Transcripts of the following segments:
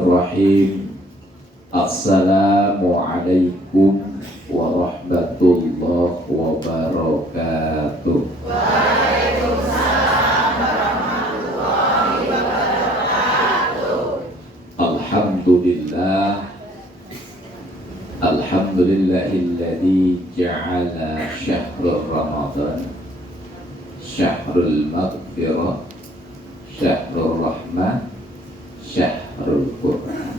Bismillahirrahmanirrahim. Assalamualaikum warahmatullahi wabarakatuh. Waalaikumsalam warahmatullahi wabarakatuh. Alhamdulillahilladzi ja'ala syahrul Ramadan syahrul maghfirah syahrul rahmah syahrul Qur'an.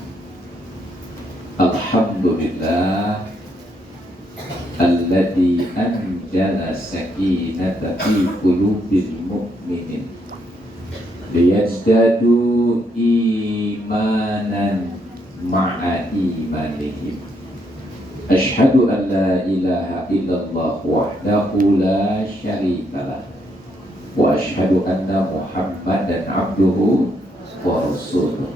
Alhamdulillah alladzi anzala sakinata fi qulubil mu'minin liyazdadu imanan ma'a imanihim. Asyhadu an la ilaha illallah wahdahu la syarika lah wa asyhadu anna Muhammadan abduhu wa rasuluh.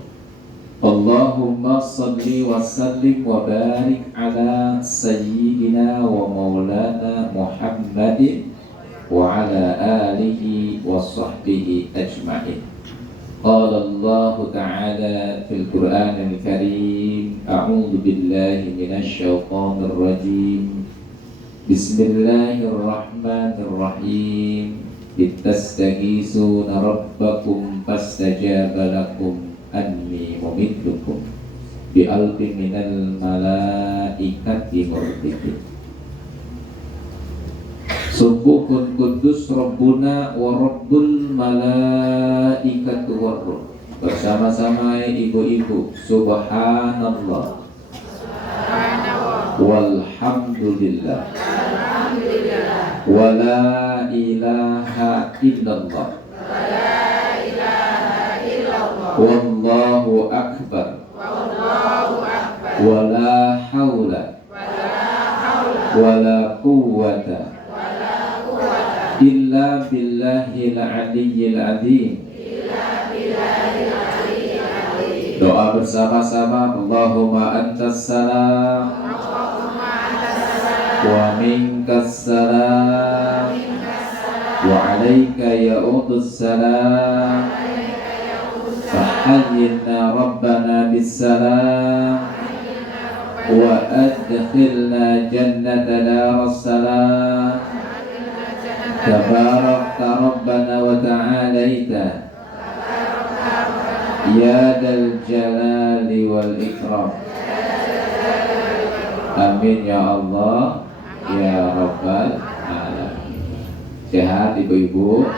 Allahumma salli wa sallim wa barik ala sayyidina wa maulana Muhammadin wa ala alihi wa sahbihi ajma'in. Qala Allah ta'ala fil Qur'anil Karim, a'udzu billahi minasy syaithanir rajim. Bismillahirrahmanirrahim. Ittastaghitsuna rabbakum fastajaba lakum anni mumiddukum bi alfin minal malaikati murdifin. Subuhun kudus Rabbuna wa Rabbul malaikatu warruh. Bersama-sama ibu-ibu, subhanallah walhamdulillah wa la ilaha illallah wallahu akbar wa la hawla wa la quwwata illa billahil aliyyil azim. Doa bersama-sama. Allahumma antas salam wa minkas salam wa alayka ya'udus salam fahayyina rabbana bis salam wa adkhilna jannata daras salam. Tabarakta rabbana wa ta'alaita ya dal jalali wal ikram. Amin ya Allah ya rabbal alamin. Sehat ibu-ibu?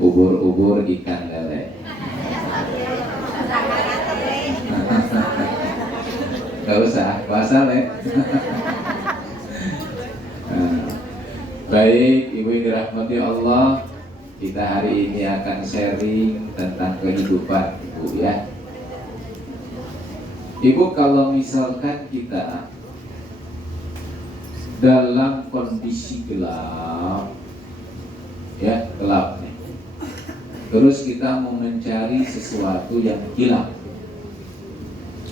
Ubur-ubur ikan lele. Gak usah puasa le. Baik, ibu yang dirahmati Allah, kita hari ini akan sharing tentang kehidupan ibu ya. Ibu, kalau misalkan kita dalam kondisi gelap, ya gelap nih, terus kita mau mencari sesuatu yang hilang,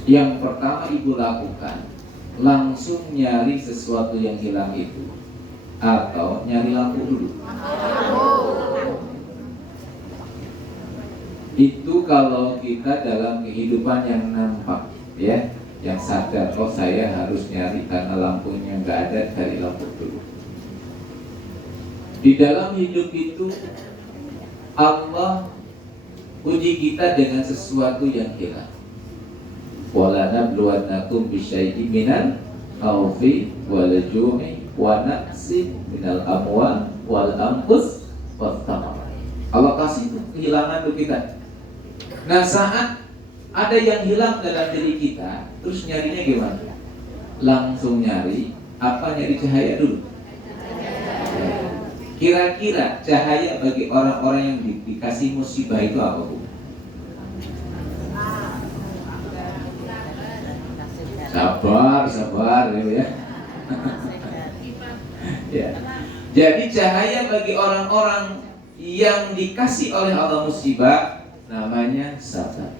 yang pertama ibu lakukan langsung nyari sesuatu yang hilang itu atau nyari lampu dulu? Itu kalau kita dalam kehidupan yang nampak ya, yang sadar, oh saya harus nyari karena lampunya nggak ada, cari lampu dulu. Di dalam hidup itu Allah uji kita dengan sesuatu yang hilang. Wala nabluwannakum bisyai'in minal khawfi wal ju'i wa naqsin minal amwal wal anfus wat thamarat. Allah kasih itu kehilangan untuk kita. Nah, saat ada yang hilang dalam diri kita, terus nyarinya gimana? Langsung nyari apa? Nyari cahaya dulu. Kira-kira cahaya bagi orang-orang yang dikasih musibah itu apa, Bu? Sabar ya. Ya. Jadi cahaya bagi orang-orang yang dikasih oleh Allah musibah namanya sabar.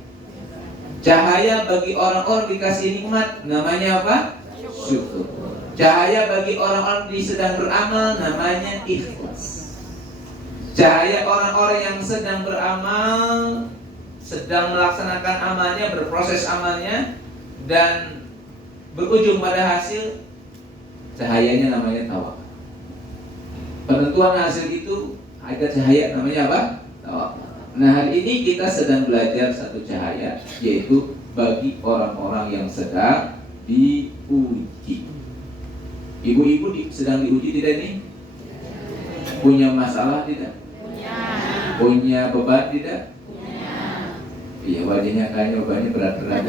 Cahaya bagi orang-orang dikasih nikmat namanya apa? Syukur. Cahaya bagi orang-orang yang sedang beramal namanya ikhlas. Cahaya orang-orang yang sedang beramal sedang melaksanakan amalnya, berproses amalnya, dan berujung pada hasil, cahayanya namanya tawakal. Penentuan hasil itu ada cahaya namanya apa? Tawakal. Nah, hari ini kita sedang belajar satu cahaya, yaitu bagi orang-orang yang sedang diuji. Ibu-ibu sedang diuji tidak nih? Punya masalah tidak? Punya beban tidak? Iya, wajahnya kayaknya bebannya berat-berat.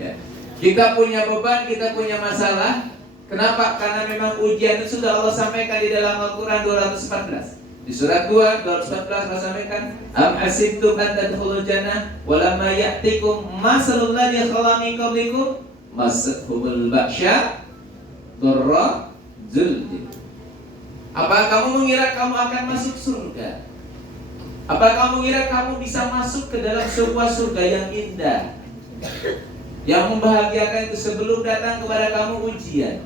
Ya. Kita punya beban, kita punya masalah. Kenapa? Karena memang ujian itu sudah Allah sampaikan di dalam Al-Quran 214. Di surat 2, 214 Allah sampaikan, Am hasibtum an tadkhulul jannah wa lamma ya'tikum masalul ladzi khala min qablikum masathumul ba'sya dharra zulzil. Apa kamu mengira kamu akan masuk surga? Apa kamu mengira kamu bisa masuk ke dalam sebuah surga yang indah, yang membahagiakan itu sebelum datang kepada kamu ujian?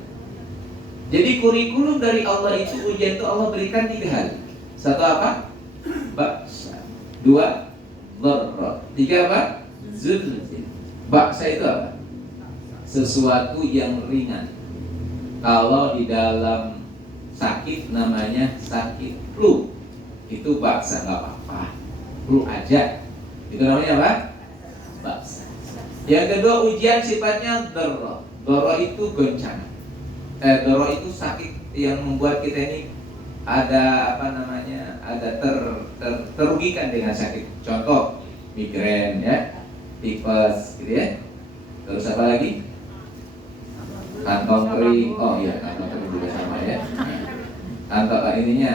Jadi kurikulum dari Allah itu, ujian itu Allah berikan 3 hal. 1 apa? Ba'sa. 2 dharra. 3 apa? Zulzil. Ba'sa itu apa? Sesuatu yang ringan. Kalau di dalam sakit namanya sakit flu, itu ba'sa, nggak apa-apa, flu aja. Itu namanya apa? Ba'sa. Yang kedua, ujian sifatnya dharra. Dharra itu goncangan. Dharra itu sakit yang membuat kita ini ada apa namanya, ada terugikan dengan sakit. Contoh migrain ya, tipes gitu ya. Terus apa lagi? Kantong kering. Oh iya, kantong kering juga sama ya. Kantong ininya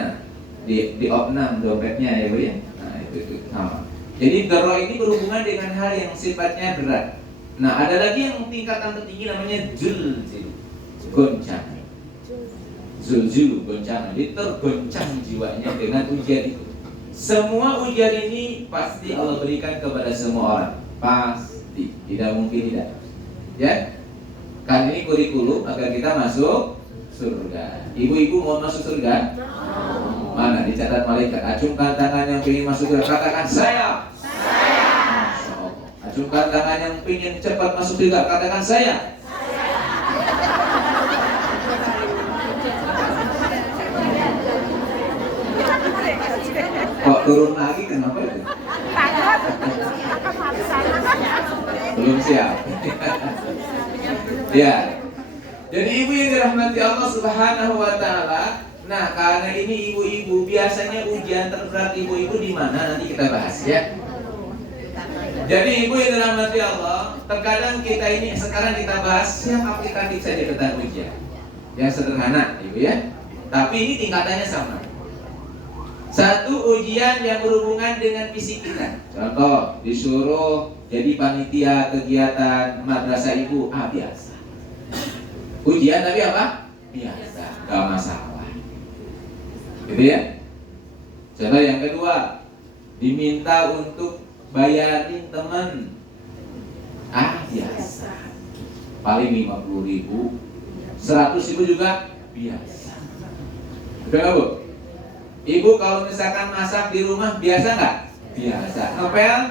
di opnam dompetnya ya Bu ya. Nah itu sama. Jadi dharra ini berhubungan dengan hal yang sifatnya berat. Nah ada lagi yang tingkatan tertinggi namanya zulzil, goncang. Zulzul, goncangan. Jadi tergoncang jiwanya dengan ujian itu. Semua ujian ini pasti Allah berikan kepada semua orang. Pasti, tidak mungkin tidak. Ya, kan ini kurikulum agar kita masuk surga. Ibu-ibu mau masuk surga? Mana dicatat malaikat? Acungkan tangan yang ingin masuk surga, katakan saya. Acungkan tangan yang ingin cepat masuk surga, katakan saya. Kok turun lagi, kenapa itu? Belum siap. Ya. Jadi ibu yang dirahmati Allah Subhanahu wa taala. Nah, karena ini ibu-ibu, biasanya ujian terberat ibu-ibu di mana, nanti kita bahas ya. Jadi ibu yang dirahmati Allah, terkadang kita ini sekarang kita bahas yang aplikatif saja tentang ujian. Yang sederhana, ibu ya. Tapi ini tingkatannya sama. Satu, ujian yang berhubungan dengan fisik kita. Contoh, disuruh jadi panitia kegiatan madrasah ibu, biasa. Ujian tapi apa? Biasa, gak masalah. Gitu ya. Contoh yang kedua, diminta untuk bayarin teman, biasa. Paling 50.000, 100.000 juga biasa. Udah gak Bu? Ibu kalau misalkan masak di rumah biasa nggak? Biasa. Ngepel?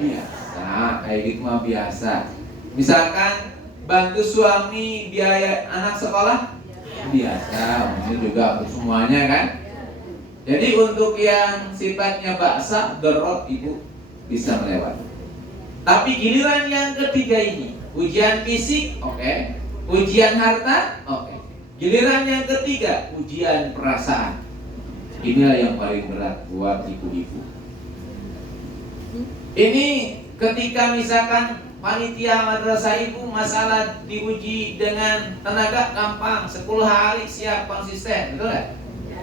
Biasa. Kayak gitu mah biasa. Misalkan bantu suami biaya anak sekolah? Biasa. Ini juga untuk semuanya kan? Jadi untuk yang sifatnya baksa, dorot ibu bisa melewati. Tapi giliran yang ketiga ini, ujian fisik, oke. Ujian harta, oke. Giliran yang ketiga, ujian perasaan. Inilah yang paling berat buat ibu-ibu. Ini ketika misalkan panitia madrasah ibu masalah diuji dengan tenaga gampang, 10 hari siap konsisten, betul nggak?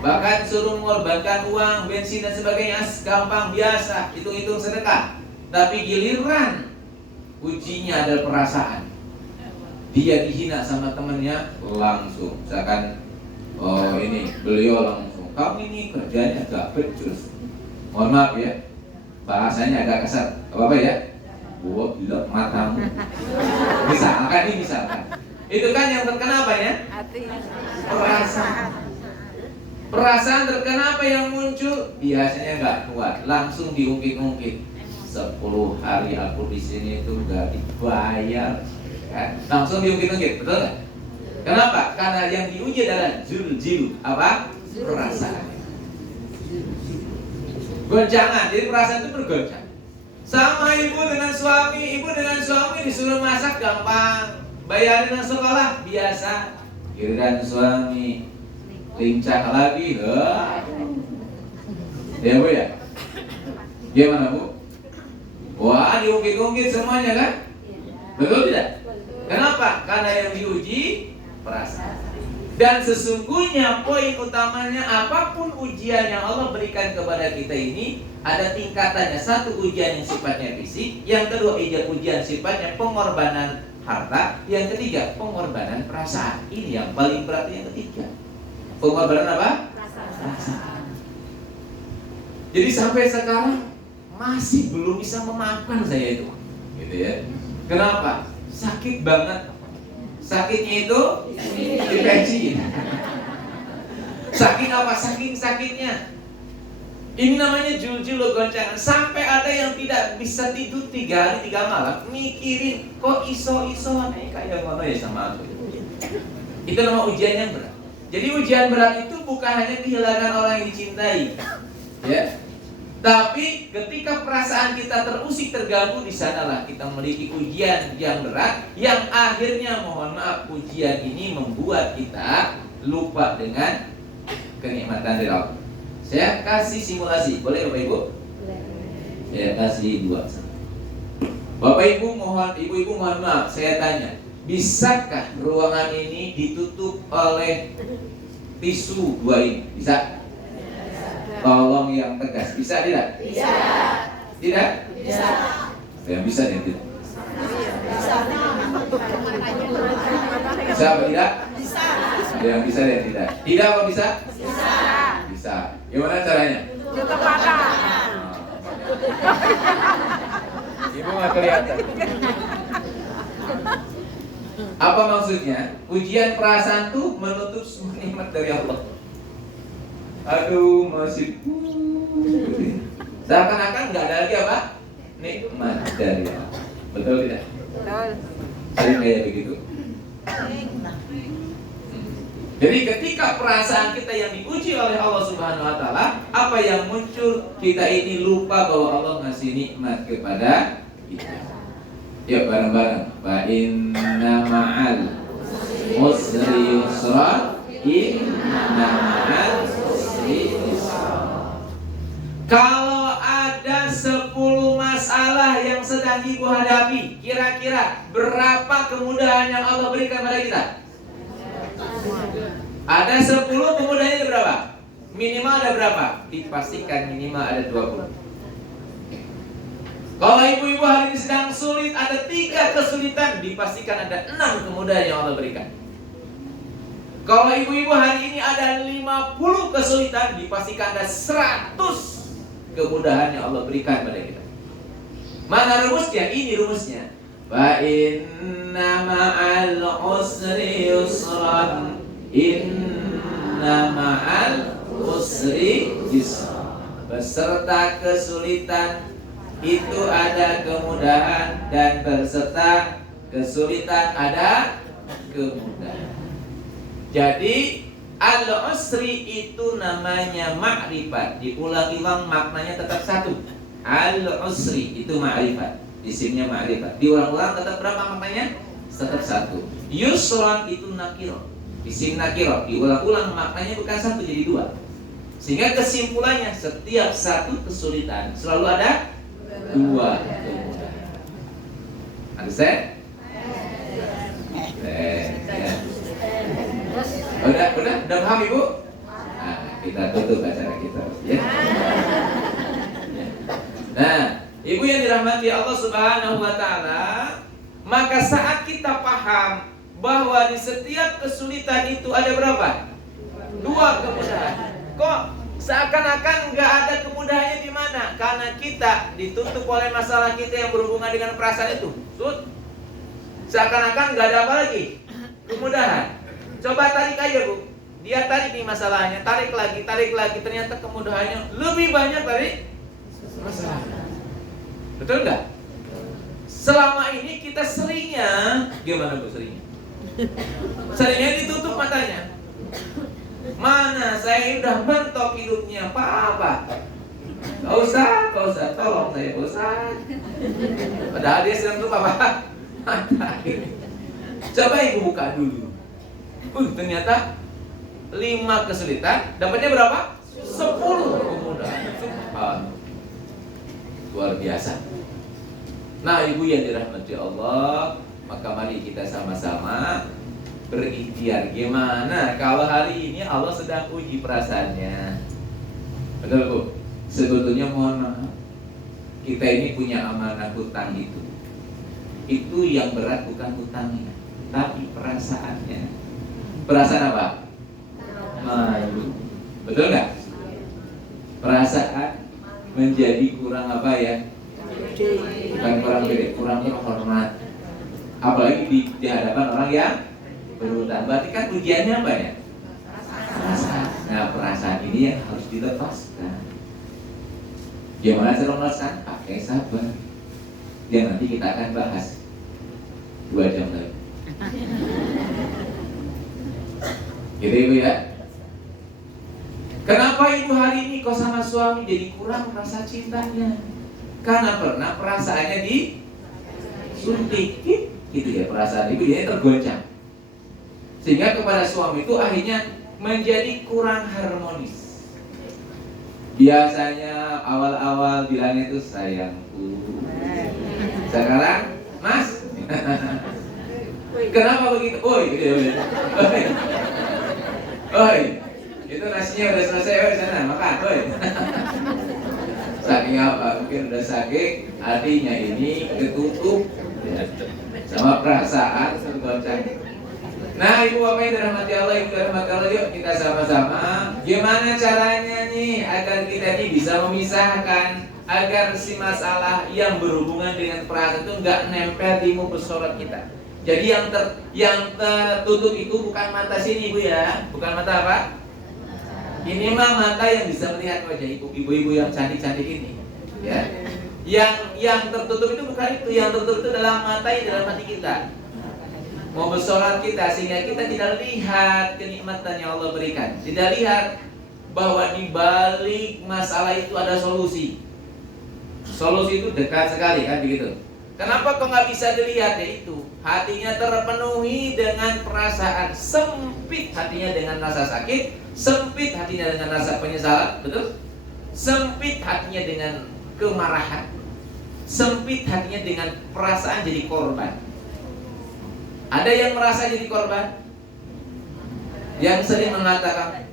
Bahkan suruh mengorbankan uang, bensin dan sebagainya gampang biasa, hitung-hitung sedekah. Tapi giliran ujinya adalah perasaan. Dia dihina sama temannya langsung, misalkan ini beliau langsung, kamu ini kerjanya agak becus. Mohon maaf ya, bahasanya agak kasar, apa ya? Gua bilang matamu. Misalkan. Itu kan yang terkena apa ya? Perasaan. Perasaan terkena apa yang muncul? Biasanya nggak kuat, langsung diungkit-ungkit. 10 hari aku di sini itu gak dibayar, kan? Langsung diungkit-ungkit, betul nggak? Kenapa? Karena yang diuji adalah jilu, apa? Perasaan. Goncangan, jadi perasaan itu bergoncang. Sama ibu dengan suami disuruh masak gampang, bayarin sekolah biasa. Giliran suami lincah lagi, ya bu ya? Gimana bu? Wah, diungkit-ungkit semuanya kan? Betul tidak? Kenapa? Karena yang diuji perasaan. Dan sesungguhnya poin utamanya, apapun ujian yang Allah berikan kepada kita ini ada tingkatannya. Satu, ujian yang sifatnya fisik. Yang kedua, ujian sifatnya pengorbanan harta. Yang ketiga, pengorbanan perasaan. Ini yang paling berat, yang ketiga. Pengorbanan apa? Perasaan. Jadi sampai sekarang masih belum bisa memaafkan saya itu, gitu ya. Kenapa? Sakit banget. Sakitnya itu dipeci. Saking apa? Saking sakitnya. Ini namanya jul-jul goncangan. Sampai ada yang tidak bisa tidur 3 hari 3 malam, mikirin kok iso-iso kayak ngono ya sama aku. Itu nama ujian yang berat. Jadi ujian berat itu bukan hanya kehilangan orang yang dicintai, ya. Tapi ketika perasaan kita terusik, terganggu, di sanalah kita memiliki ujian yang berat, yang akhirnya mohon maaf ujian ini membuat kita lupa dengan kenikmatan dari Allah. Saya kasih simulasi, boleh Bapak Ibu? Saya kasih 2. Bapak Ibu mohon maaf, saya tanya, bisakah ruangan ini ditutup oleh tisu 2 ini? Bisa? Tolong yang tegas, bisa tidak? Bisa. Tidak? Bisa. Yang bisa yang tidak? Bisa. Bisa apa tidak? Bisa. Yang bisa dan tidak? Tidak apa bisa? Bisa. Bisa. Gimana caranya? Tutup mata. Ibu nggak kelihatan. Apa maksudnya? Ujian perasaan tuh menutup semua nikmat dari Allah. Aduh, masih seakan-akan nggak ada lagi apa? Nikmat dari Allah. Betul tidak? Betul. Sering kayak begitu. Jadi ketika perasaan kita yang diuji oleh Allah Subhanahu Wa Taala, apa yang muncul? Kita ini lupa bahwa Allah ngasih nikmat kepada kita. Ya bareng-bareng. Fa inna ma'al usri yusra, inna ma'al usri yusra. Kalau ada 10 masalah yang sedang ibu hadapi, kira-kira berapa kemudahan yang Allah berikan pada kita? Ada 10, kemudahannya berapa? Minimal ada berapa? Dipastikan minimal ada 20. Kalau ibu-ibu hari ini sedang sulit, ada 3 kesulitan, dipastikan ada 6 kemudahan yang Allah berikan. Kalau ibu-ibu hari ini ada 50 kesulitan, dipastikan ada 100 kemudahan yang Allah berikan pada kita. Mana rumusnya? Ini rumusnya. Fa inna ma'al usri yusran, inna ma'al usri yusra. Beserta kesulitan itu ada kemudahan, dan beserta kesulitan ada kemudahan. Jadi al-usri itu namanya ma'rifat. Diulang-ulang maknanya tetap satu. Al-usri itu ma'rifat. Isimnya ma'rifat. Diulang-ulang tetap berapa maknanya? Tetap satu. Yusran itu nakiro. Isim nakiro. Diulang-ulang maknanya bukan satu, jadi 2. Sehingga kesimpulannya setiap satu kesulitan selalu ada 2 kemudahan. Understand? Ya. Udah paham ibu? Nah, kita tutup acara kita, ya. Nah, ibu yang dirahmati Allah Subhanahu Wa Taala, maka saat kita paham bahwa di setiap kesulitan itu ada berapa? 2 kemudahan. Kok seakan-akan nggak ada kemudahannya di mana? Karena kita ditutup oleh masalah kita yang berhubungan dengan perasaan itu. Seakan-akan nggak ada apa lagi? Kemudahan. Coba tarik aja bu. Dia tarik nih masalahnya, tarik lagi. Ternyata kemudahannya lebih banyak dari masalah. Betul nggak? Selama ini kita seringnya, gimana Bu seringnya? Seringnya ditutup matanya. Mana saya udah mentok hidupnya, Pak. Pak Ustaz, tolong saya Pak Ustaz. Padahal dia sedang tutup apa? Mata. Coba Ibu buka dulu. Ternyata 5 kesulitan, dapatnya berapa? 10 kemudahan. Luar biasa. Nah, Ibu yang dirahmati Allah, maka mari kita sama-sama berikhtiar. Gimana kalau hari ini Allah sedang uji perasaannya? Betul Bu? Sebetulnya mohon maaf, kita ini punya amanah hutang itu. Itu yang berat bukan hutangnya, tapi perasaannya. Perasaan apa? Malu. Betul nggak? Perasaan menjadi kurang apa ya? Bukan kurang pede, kurang terhormat. Apalagi di hadapan orang yang berhutang. Berarti kan ujiannya apa ya? Perasaan. Nah, perasaan ini yang harus dilepaskan. Gimana cara melepaskan? Pakai sabar. Yang nanti kita akan bahas 2 jam lagi. Gitu Ibu ya. Kenapa Ibu hari ini kok sama suami jadi kurang rasa cintanya? Karena pernah perasaannya disuntik, gitu ya, perasaan Ibu jadi tergoncang. Sehingga kepada suami itu akhirnya menjadi kurang harmonis. Biasanya awal-awal bilangnya itu sayangku. Sekarang Mas. Kenapa begitu? Oi, itu nasinya udah selesai, oi sana makan, oi. Saking apa? Mungkin udah saking hatinya ini ketutup ya, sama perasaan tergoncang. Nah, Ibu Bapak yang dirahmati Allah, Ibu dirahmati Allah, yuk kita sama-sama. Gimana caranya nih agar kita ini bisa memisahkan, agar si masalah yang berhubungan dengan perasaan itu nggak nempel di muka kita. Jadi yang tertutup itu bukan mata sini Ibu ya, bukan mata apa? Ini mah mata yang bisa melihat wajah ibu-ibu yang cantik-cantik ini, ya. Yang tertutup itu bukan itu, yang tertutup itu dalam mata, dalam hati kita. Mau bersolat kita sehingga kita tidak lihat kenikmatan yang Allah berikan, tidak lihat bahwa di balik masalah itu ada solusi. Solusi itu dekat sekali kan begitu. Kenapa kok nggak bisa dilihat ya itu? Hatinya terpenuhi dengan perasaan, sempit hatinya dengan rasa sakit, sempit hatinya dengan rasa penyesalan, betul? Sempit hatinya dengan kemarahan, sempit hatinya dengan perasaan jadi korban. Ada yang merasa jadi korban, yang sering mengatakan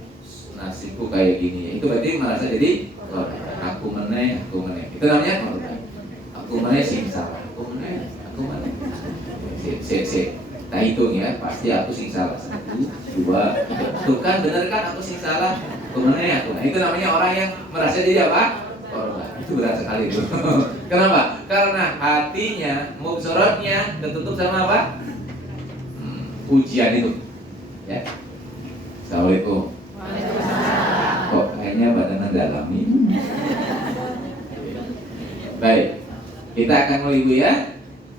nasibku kayak gini, itu berarti merasa jadi korban. Aku meneh. Itu namanya korban. Aku meneh sing salah. Aku meneh. Sik. Nah hitung ya, pasti aku sing salah. 1, 2, 3. Tuh kan bener kan aku sing salah. Aku meneh. Nah itu namanya orang yang merasa jadi apa? Korban. Itu berat sekali itu. Kenapa? Karena hatinya, mubsorotnya tertutup sama apa? Ujian itu, ya. Assalamualaikum. Kok kayaknya badan dalami. Baik, kita akan mulai Ibu ya.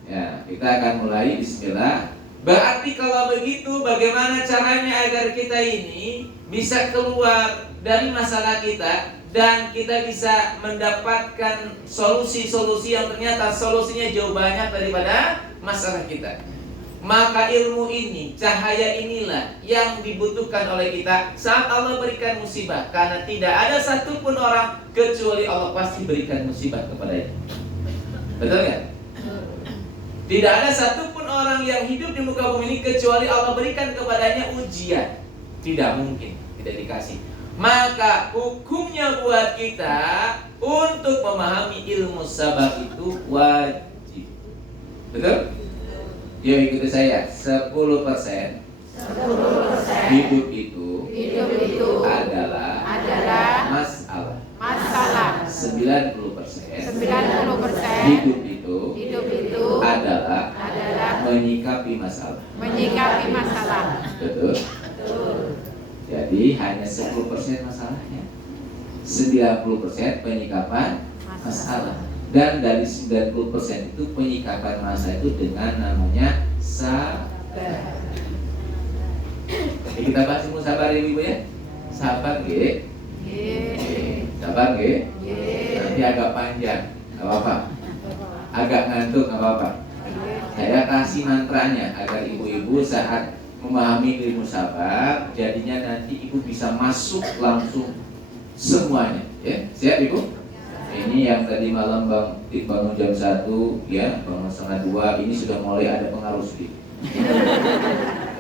Ya, kita akan mulai. Bismillah. Berarti kalau begitu, bagaimana caranya agar kita ini bisa keluar dari masalah kita dan kita bisa mendapatkan solusi-solusi yang ternyata solusinya jauh banyak daripada masalah kita. Maka ilmu ini, cahaya inilah yang dibutuhkan oleh kita saat Allah berikan musibah. Karena tidak ada satupun orang kecuali Allah pasti berikan musibah kepadanya. Betul nggak? Tidak ada satupun orang yang hidup di muka bumi ini kecuali Allah berikan kepadanya ujian. Tidak mungkin tidak dikasih. Maka hukumnya buat kita untuk memahami ilmu sabar itu wajib. Betul? Dia ikuti saya. 10% hidup itu adalah masalah. 90% hidup itu adalah menyikapi masalah. Betul. Jadi hanya 10% masalahnya, 90% penyikapan masalah. Dan dari 90% itu penyikapan masa itu dengan namanya sabar. Jadi kita bahas ilmu sabar ya Ibu ya. Sabar G. Sabar G. Nanti agak panjang, gak apa-apa. Agak ngantuk, gak apa-apa. Saya kasih mantranya agar ibu-ibu saat memahami ilmu sabar, jadinya nanti ibu bisa masuk langsung semuanya. Ya, siap Ibu? Ini yang tadi malam bangun jam 1, ya, bangun setengah 2, ini sudah mulai ada pengaruh sedikit.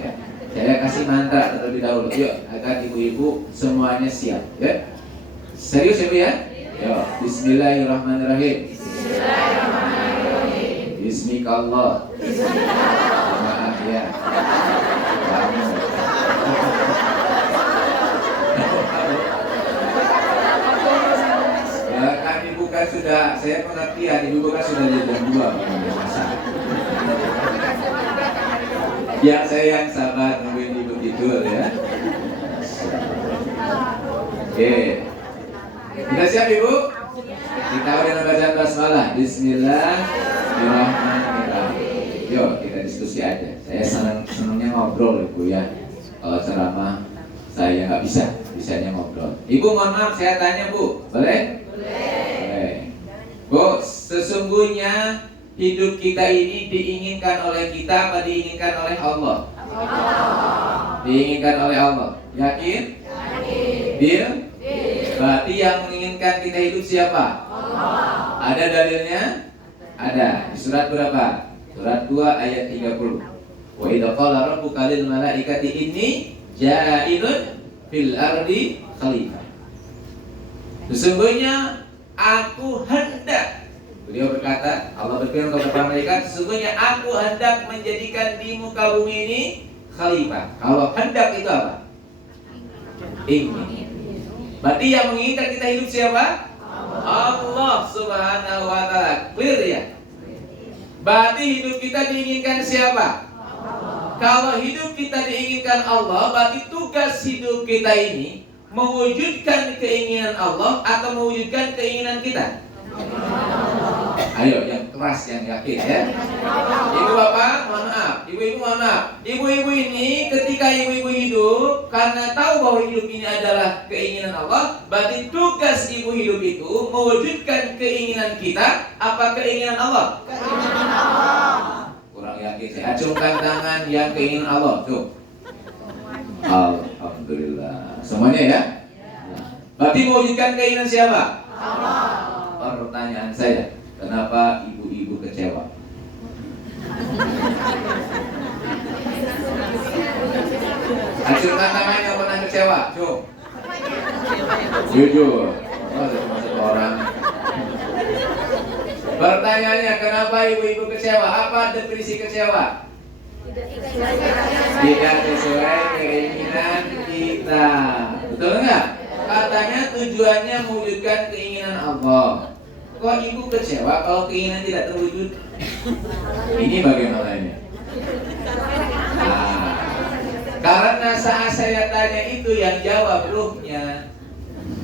Ya, saya kasih mantra terlebih dahulu, yuk, agar ibu-ibu semuanya siap. Ya, serius Ibu ya? Yuk, Bismillahirrahmanirrahim. Bismillah. Maaf ya. Kan ibu kan sudah, saya pengertian, ibu kan sudah jam 2 masak. Ya saya yang sabar nungguin ibu tidur ya. Oke. Sudah siap Ibu? Kita udah bacaan basmalah. Bismillahirrahmanirrahim. Yuk kita diskusi aja. Saya senangnya ngobrol Ibu ya. Kalau ceramah saya nggak bisa, bisanya ngobrol. Ibu mohon maaf saya tanya Bu, boleh? Boleh. Bu, sesungguhnya hidup kita ini diinginkan oleh kita apa diinginkan oleh Allah? Diinginkan oleh Allah. Yakin? Deal? Berarti yang menginginkan kita hidup siapa? Allah. Ada dalilnya? Ada. Di surat berapa? Surat 2 ayat 30. Wa idza qala rabbuka lil malaikati inni ja'ilun fil ardi khalifah. Sesungguhnya aku hendak, beliau berkata, Allah berfirman kepada para malaikat, sesungguhnya aku hendak menjadikan di muka bumi ini khalifah. Kalau hendak itu apa? Ingin. Berarti yang menginginkan kita hidup siapa? Allah Subhanahu wa ta'ala. Clear ya? Berarti hidup kita diinginkan siapa? Kalau hidup kita diinginkan Allah, berarti tugas hidup kita ini mewujudkan keinginan Allah atau mewujudkan keinginan kita? Ayo yang keras, yang yakin ya. Ibu bapak mohon maaf, ibu-ibu mohon maaf. Ibu-ibu ini ketika ibu-ibu hidup karena tahu bahwa hidup ini adalah keinginan Allah, berarti tugas ibu hidup itu mewujudkan keinginan kita apa keinginan Allah? Keinginan Allah. Kurang yakin, saya acungkan tangan yang keinginan Allah tuh. Alhamdulillah. Semuanya ya? Berarti mewujudkan keinginan siapa? Allah. Pertanyaan saya, kenapa ibu-ibu kecewa? Acungkan tangan yang pernah kecewa, Cung. Jujur. Oh, cuma satu orang. Pertanyaannya, kenapa ibu-ibu kecewa? Apa definisi kecewa? Tidak sesuai keinginan kita. Betul nggak? Katanya tujuannya mewujudkan keinginan Allah. Kok ibu kecewa kalau keinginan tidak terwujud? Ini bagaimana ini? Nah, karena saat saya tanya itu yang jawab ruhnya.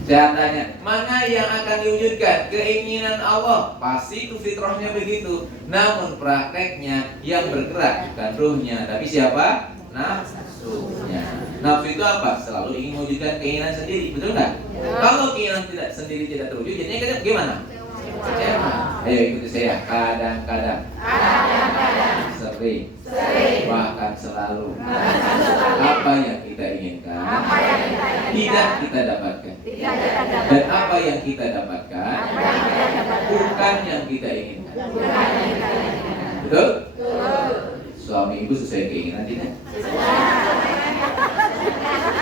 Saya tanya, mana yang akan diwujudkan? Keinginan Allah. Pasti itu fitrahnya begitu. Namun prakteknya yang bergerak bukan ruhnya, tapi siapa? Nafsunya. Nafsu itu apa? Selalu ingin mewujudkan keinginan sendiri, betul nggak? Kalau keinginan tidak sendiri tidak terwujud, jadinya kita gimana? Kecewa. Ayo ikuti saya. Kadang-kadang, sering, bahkan selalu. Apa yang kita inginkan tidak kita dapatkan. Dan apa yang kita dapatkan bukan yang kita inginkan. Betul? Suami ibu sesuai keinginan tidak?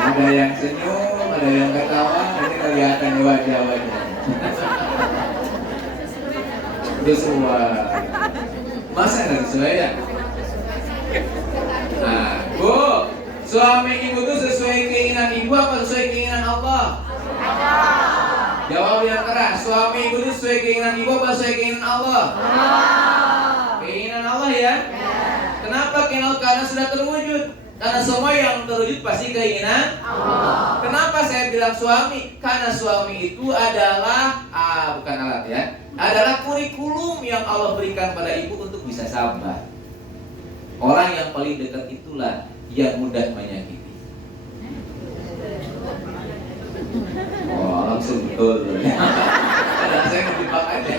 Ada yang senyum, ada yang ketawa, ini kelihatan di wajah-wajah. Itu semua. Masa nggak sesuai ya? Nah, Bu, suami ibu itu sesuai keinginan ibu apa sesuai keinginan Allah? Jawab yang keras. Suami ibu itu sesuai keinginan ibu apa sesuai keinginan Allah? Keinginan Allah ya? Kenapa? Karena sudah terwujud. Karena semua yang terwujud pasti keinginan Allah. Kenapa saya bilang suami? Karena suami itu adalah bukan alat ya, adalah kurikulum yang Allah berikan pada ibu untuk bisa sabar. Orang yang paling dekat itulah yang mudah menyakiti. Oh, langsung betul. Saya ngejebak aja.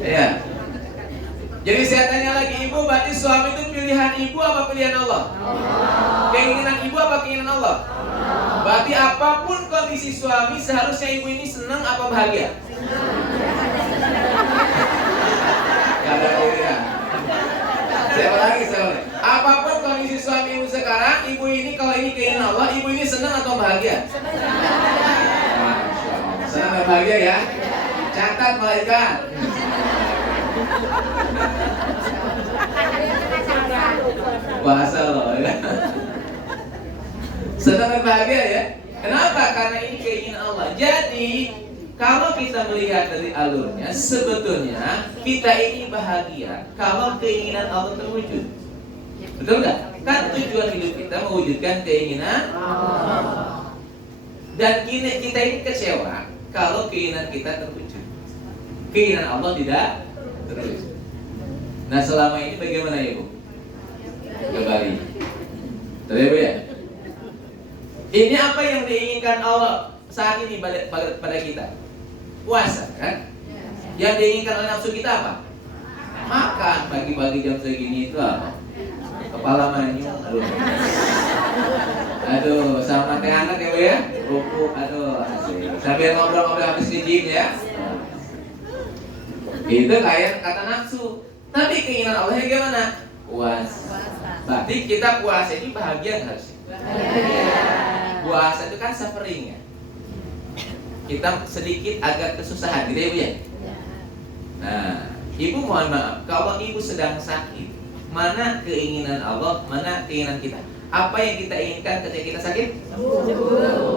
Ya. Jadi saya tanya lagi, ibu, berarti suami itu pilihan ibu apa pilihan Allah? Keinginan ibu apa keinginan Allah? Berarti apapun kondisi suami, seharusnya ibu ini senang apa bahagia? Gak ada pilihan. Saya ulangi. Apapun kondisi suami ibu sekarang, ibu ini kalau ini keinginan Allah, ibu ini senang atau bahagia? Senang dan bahagia ya? Catat malaikat. Bahasa loh ya. Senang dan bahagia ya. Kenapa? Karena ini keinginan Allah. Jadi kalau kita melihat dari alurnya, sebetulnya kita ini bahagia kalau keinginan Allah terwujud. Betul nggak? Kan tujuan hidup kita mewujudkan keinginan Allah. Dan kita ini kecewa kalau keinginan kita terwujud. Keinginan Allah tidak terwujud. Nah selama ini bagaimana ya Bu? Kembali. Terus ya Bu ya? Ini apa yang diinginkan Allah saat ini pada kita? Puasa kan? Yang diinginkan oleh nafsu kita apa? Makan. Pagi-pagi jam segini itu apa? Kepala manyung. Aduh, sama teh hangat ya Bu ya? Rupuk, aduh asik. Sambil ngobrol-ngobrol habis di gym ya. Itu kayak kata nafsu. Tapi keinginan Allahnya gimana? Puasa. Berarti kita puasa ini bahagia nggak sih? Puasa itu kan suffering ya. Kita sedikit agak kesusahan gitu ya Bu ya. Nah, Ibu mohon maaf, kalau Ibu sedang sakit, mana keinginan Allah, mana keinginan kita? Apa yang kita inginkan ketika kita sakit?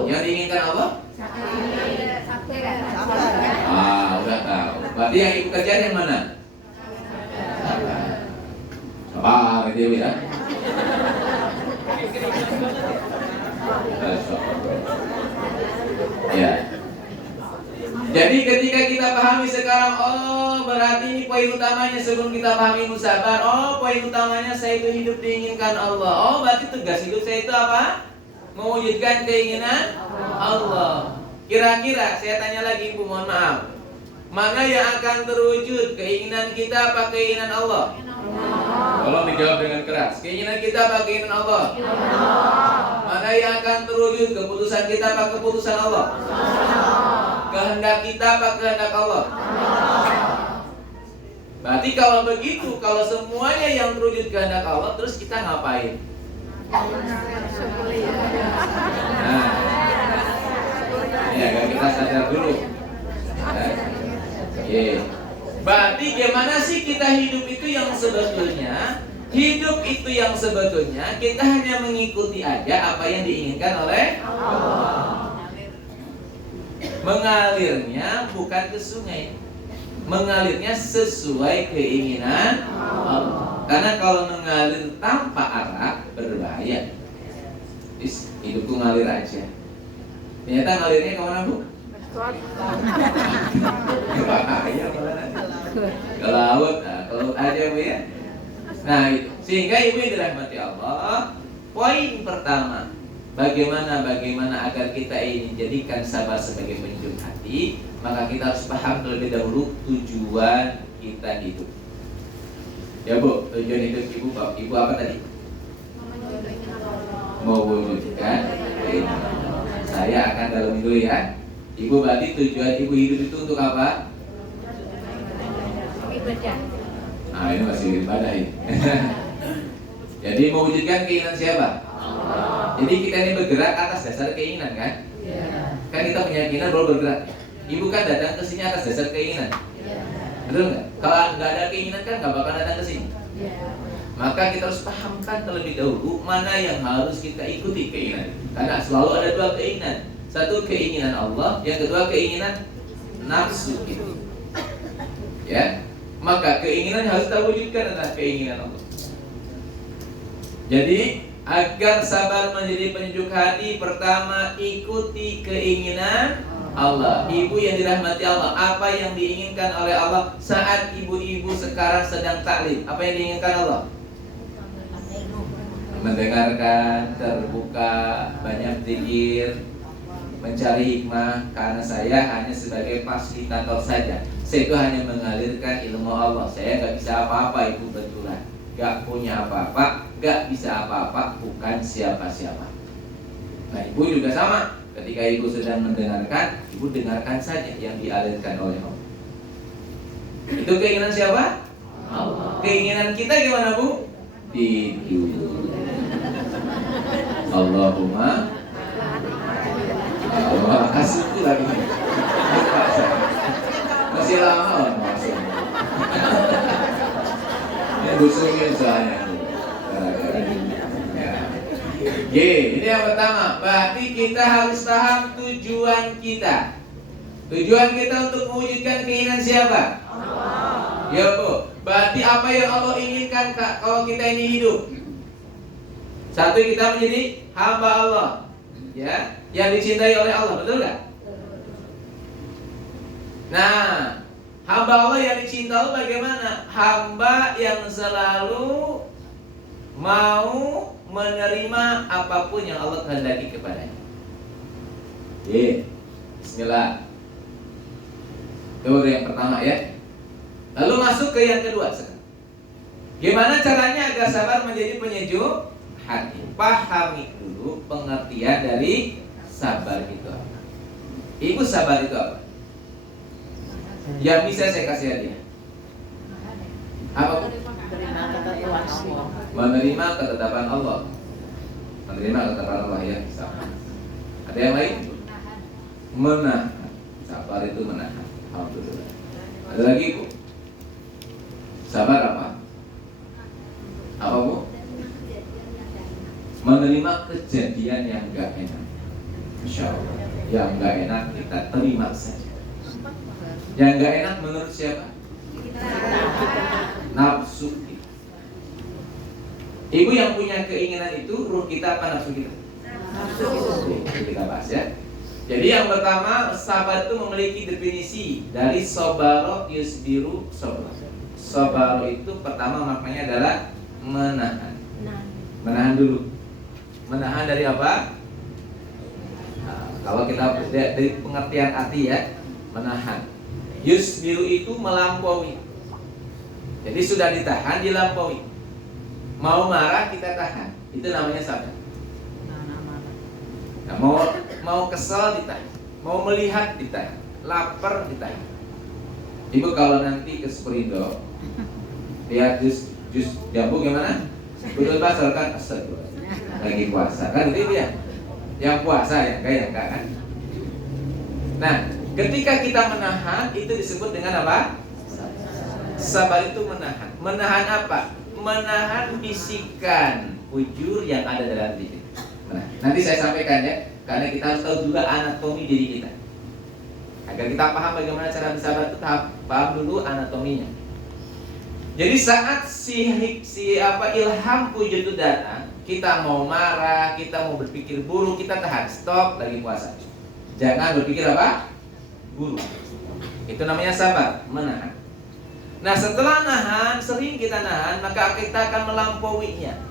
Yang diinginkan Allah? Udah tahu. Berarti yang Ibu kerjain yang mana? Gitu ya. Ya. Jadi ketika kita pahami sekarang, oh berarti ini poin utamanya sebelum kita pahami musabar. Oh poin utamanya saya itu hidup diinginkan Allah. Oh berarti tugas hidup saya itu apa? Mewujudkan keinginan Allah. Kira-kira saya tanya lagi Ibu, mohon maaf, mana yang akan terwujud? Keinginan kita apa keinginan Allah? Tolong dijawab dengan keras. Keinginan kita apa keinginan Allah? Mana yang akan terwujud? Keputusan kita apa keputusan Allah? Kehendak kita apa kehendak Allah? Berarti kalau begitu, kalau semuanya yang terwujud kehendak Allah, terus kita ngapain? Nah, ya kita sadar dulu. Berarti gimana sih kita hidup itu yang sebetulnya? Hidup itu yang sebetulnya kita hanya mengikuti aja apa yang diinginkan oleh Allah. Mengalirnya bukan ke sungai, mengalirnya sesuai keinginan Allah. Karena kalau mengalir tanpa arah berbahaya. Hidupku ngalir aja. Ternyata ngalirnya kemana Bu? Bahaya malah nanti. Ke laut, ke laut aja Bu ya. Nah itu. Sehingga Ibu yang dirahmati Allah, poin pertama, bagaimana agar kita ini jadikan sabar sebagai penyejuk hati, maka kita harus paham terlebih dahulu tujuan kita hidup. Ya Bu, tujuan hidup Ibu apa tadi? Mewujudkan keinginan. Saya akan dalami dulu ya. Ibu berarti tujuan Ibu hidup itu untuk apa? Nah ini masih ibadah ini. Jadi mewujudkan keinginan siapa? Jadi kita ini bergerak atas dasar keinginan kan? Kan kita punya keinginan baru bergerak. Ibu kan datang ke sini atas dasar keinginan. Betul nggak? Kalau nggak ada keinginan kan nggak bakal datang ke sini. Maka kita harus pahamkan terlebih dahulu mana yang harus kita ikuti keinginan. Karena selalu ada dua keinginan. Satu keinginan Allah, yang kedua keinginan nafsu itu. Ya. maka keinginan harus kita wujudkan adalah keinginan Allah. Jadi agar sabar menjadi penyejuk hati, pertama ikuti keinginan Allah. Ibu yang dirahmati Allah, apa yang diinginkan oleh Allah saat ibu-ibu sekarang sedang taklim? Apa yang diinginkan Allah? Mendengarkan, terbuka, banyak zikir, mencari hikmah. Karena saya hanya sebagai fasilitator saja. Saya itu hanya mengalirkan ilmu Allah. Saya nggak bisa apa-apa, ibu betulan. Nggak punya apa-apa, nggak bisa apa-apa, bukan siapa-siapa. Nah, ibu juga sama. Ketika ibu sedang mendengarkan, ibu dengarkan saja yang dialirkan oleh Allah. Itu keinginan siapa? Allah. Keinginan kita gimana, Bu? Tidur. Allahumma Allah asik lagi. Masih lama masuk. Ini busungin soalnya. Ini yang pertama. Berarti kita harus paham tujuan kita. Tujuan kita untuk mewujudkan keinginan siapa? Allah. Ya, Bu. Berarti apa yang Allah inginkan kalau kita ini hidup? Satu, kita menjadi hamba Allah, ya, yang dicintai oleh Allah, betul nggak? Nah, hamba Allah yang dicintai bagaimana? Hamba yang selalu mau menerima apapun yang Allah kehendaki kepadanya. Bismillah. Itu yang pertama ya. Lalu masuk ke yang kedua sekarang. Gimana caranya agar sabar menjadi penyejuk hati? Pahami dulu pengertian dari sabar itu apa. Ibu, sabar itu apa? Yang bisa saya kasih hadiah apa? Menerima ketetapan Allah. Menerima ketetapan Allah, ya. Sabar. Ada yang lain? Menahan. Sabar itu menahan. Alhamdulillah. Ada lagi, Bu? Sabar apa? Apa, Bu? Menerima kejadian yang gak enak. Insya Allah. Yang gak enak kita terima saja. Yang gak enak menurut siapa? Nafsu kita. Ibu yang punya keinginan itu, ruh kita apa nafsu kita? Nafsu. Kita bahas ya. Jadi yang pertama, sabar itu memiliki definisi dari sobaro yusbiru sobaro. Sobaro itu pertama maknanya adalah menahan. Menahan dulu. Menahan dari apa? Nah, kalau kita dari pengertian arti ya, menahan. Yusbiru itu melampaui. Jadi sudah ditahan, dilampaui. Mau marah kita tahan. Itu namanya sabar. Nah, mau kesel ditahan, mau melihat ditahan, lapar ditahan. Ibu kalau nanti ke Superindo lihat jus jambu gimana? Betul basah kan? Lagi puasa kan itu dia. Yang puasa ya, kayak enggak kan? Nah, ketika kita menahan itu disebut dengan apa? Sabar itu menahan. Menahan apa? Menahan bisikan ujur yang ada dalam diri. Nah, nanti saya sampaikan ya, karena kita harus tahu juga anatomi diri kita. Agar kita paham bagaimana cara bersabar itu, paham dulu anatominya. Jadi saat ilham puji itu datang, kita mau marah, kita mau berpikir buruk, kita tahan, stop, lagi puasa. Jangan berpikir apa? Buruk. Itu namanya sabar, menahan. Nah, setelah nahan, sering kita nahan, maka kita akan melampauinya.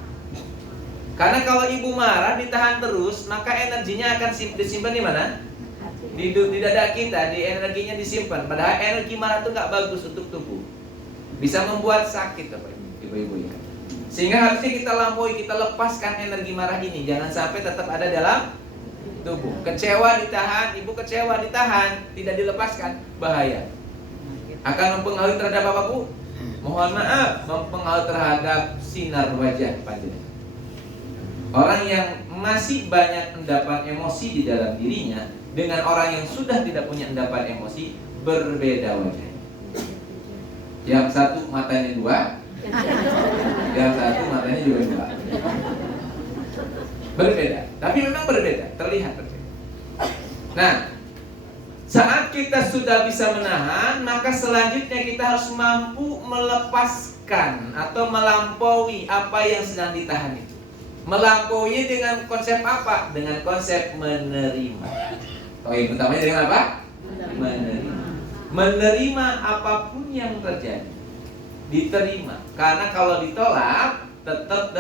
Karena kalau ibu marah ditahan terus, maka energinya akan disimpan di mana? Di dada kita, di energinya disimpan. Padahal energi marah itu nggak bagus untuk tubuh. Bisa membuat sakit, Bapak Ibu ya. Sehingga harusnya kita lampaui, kita lepaskan energi marah ini. Jangan sampai tetap ada dalam tubuh. Kecewa ditahan, ibu kecewa ditahan, tidak dilepaskan, bahaya. Akan mempengaruhi terhadap apa, Bu? Mohon maaf, mempengaruhi terhadap sinar wajah panjenengan. Orang yang masih banyak endapan emosi di dalam dirinya dengan orang yang sudah tidak punya endapan emosi, berbeda wajahnya. Yang satu matanya dua, yang satu matanya juga dua. Berbeda, tapi memang berbeda, terlihat berbeda. Nah, Saat kita sudah bisa menahan, maka selanjutnya kita harus mampu melepaskan atau melampaui apa yang sedang ditahan itu. Melampaui dengan konsep apa? Dengan konsep menerima. Oh, yang utamanya dengan apa? Menerima. Menerima apapun yang terjadi. Diterima. Karena kalau ditolak tetap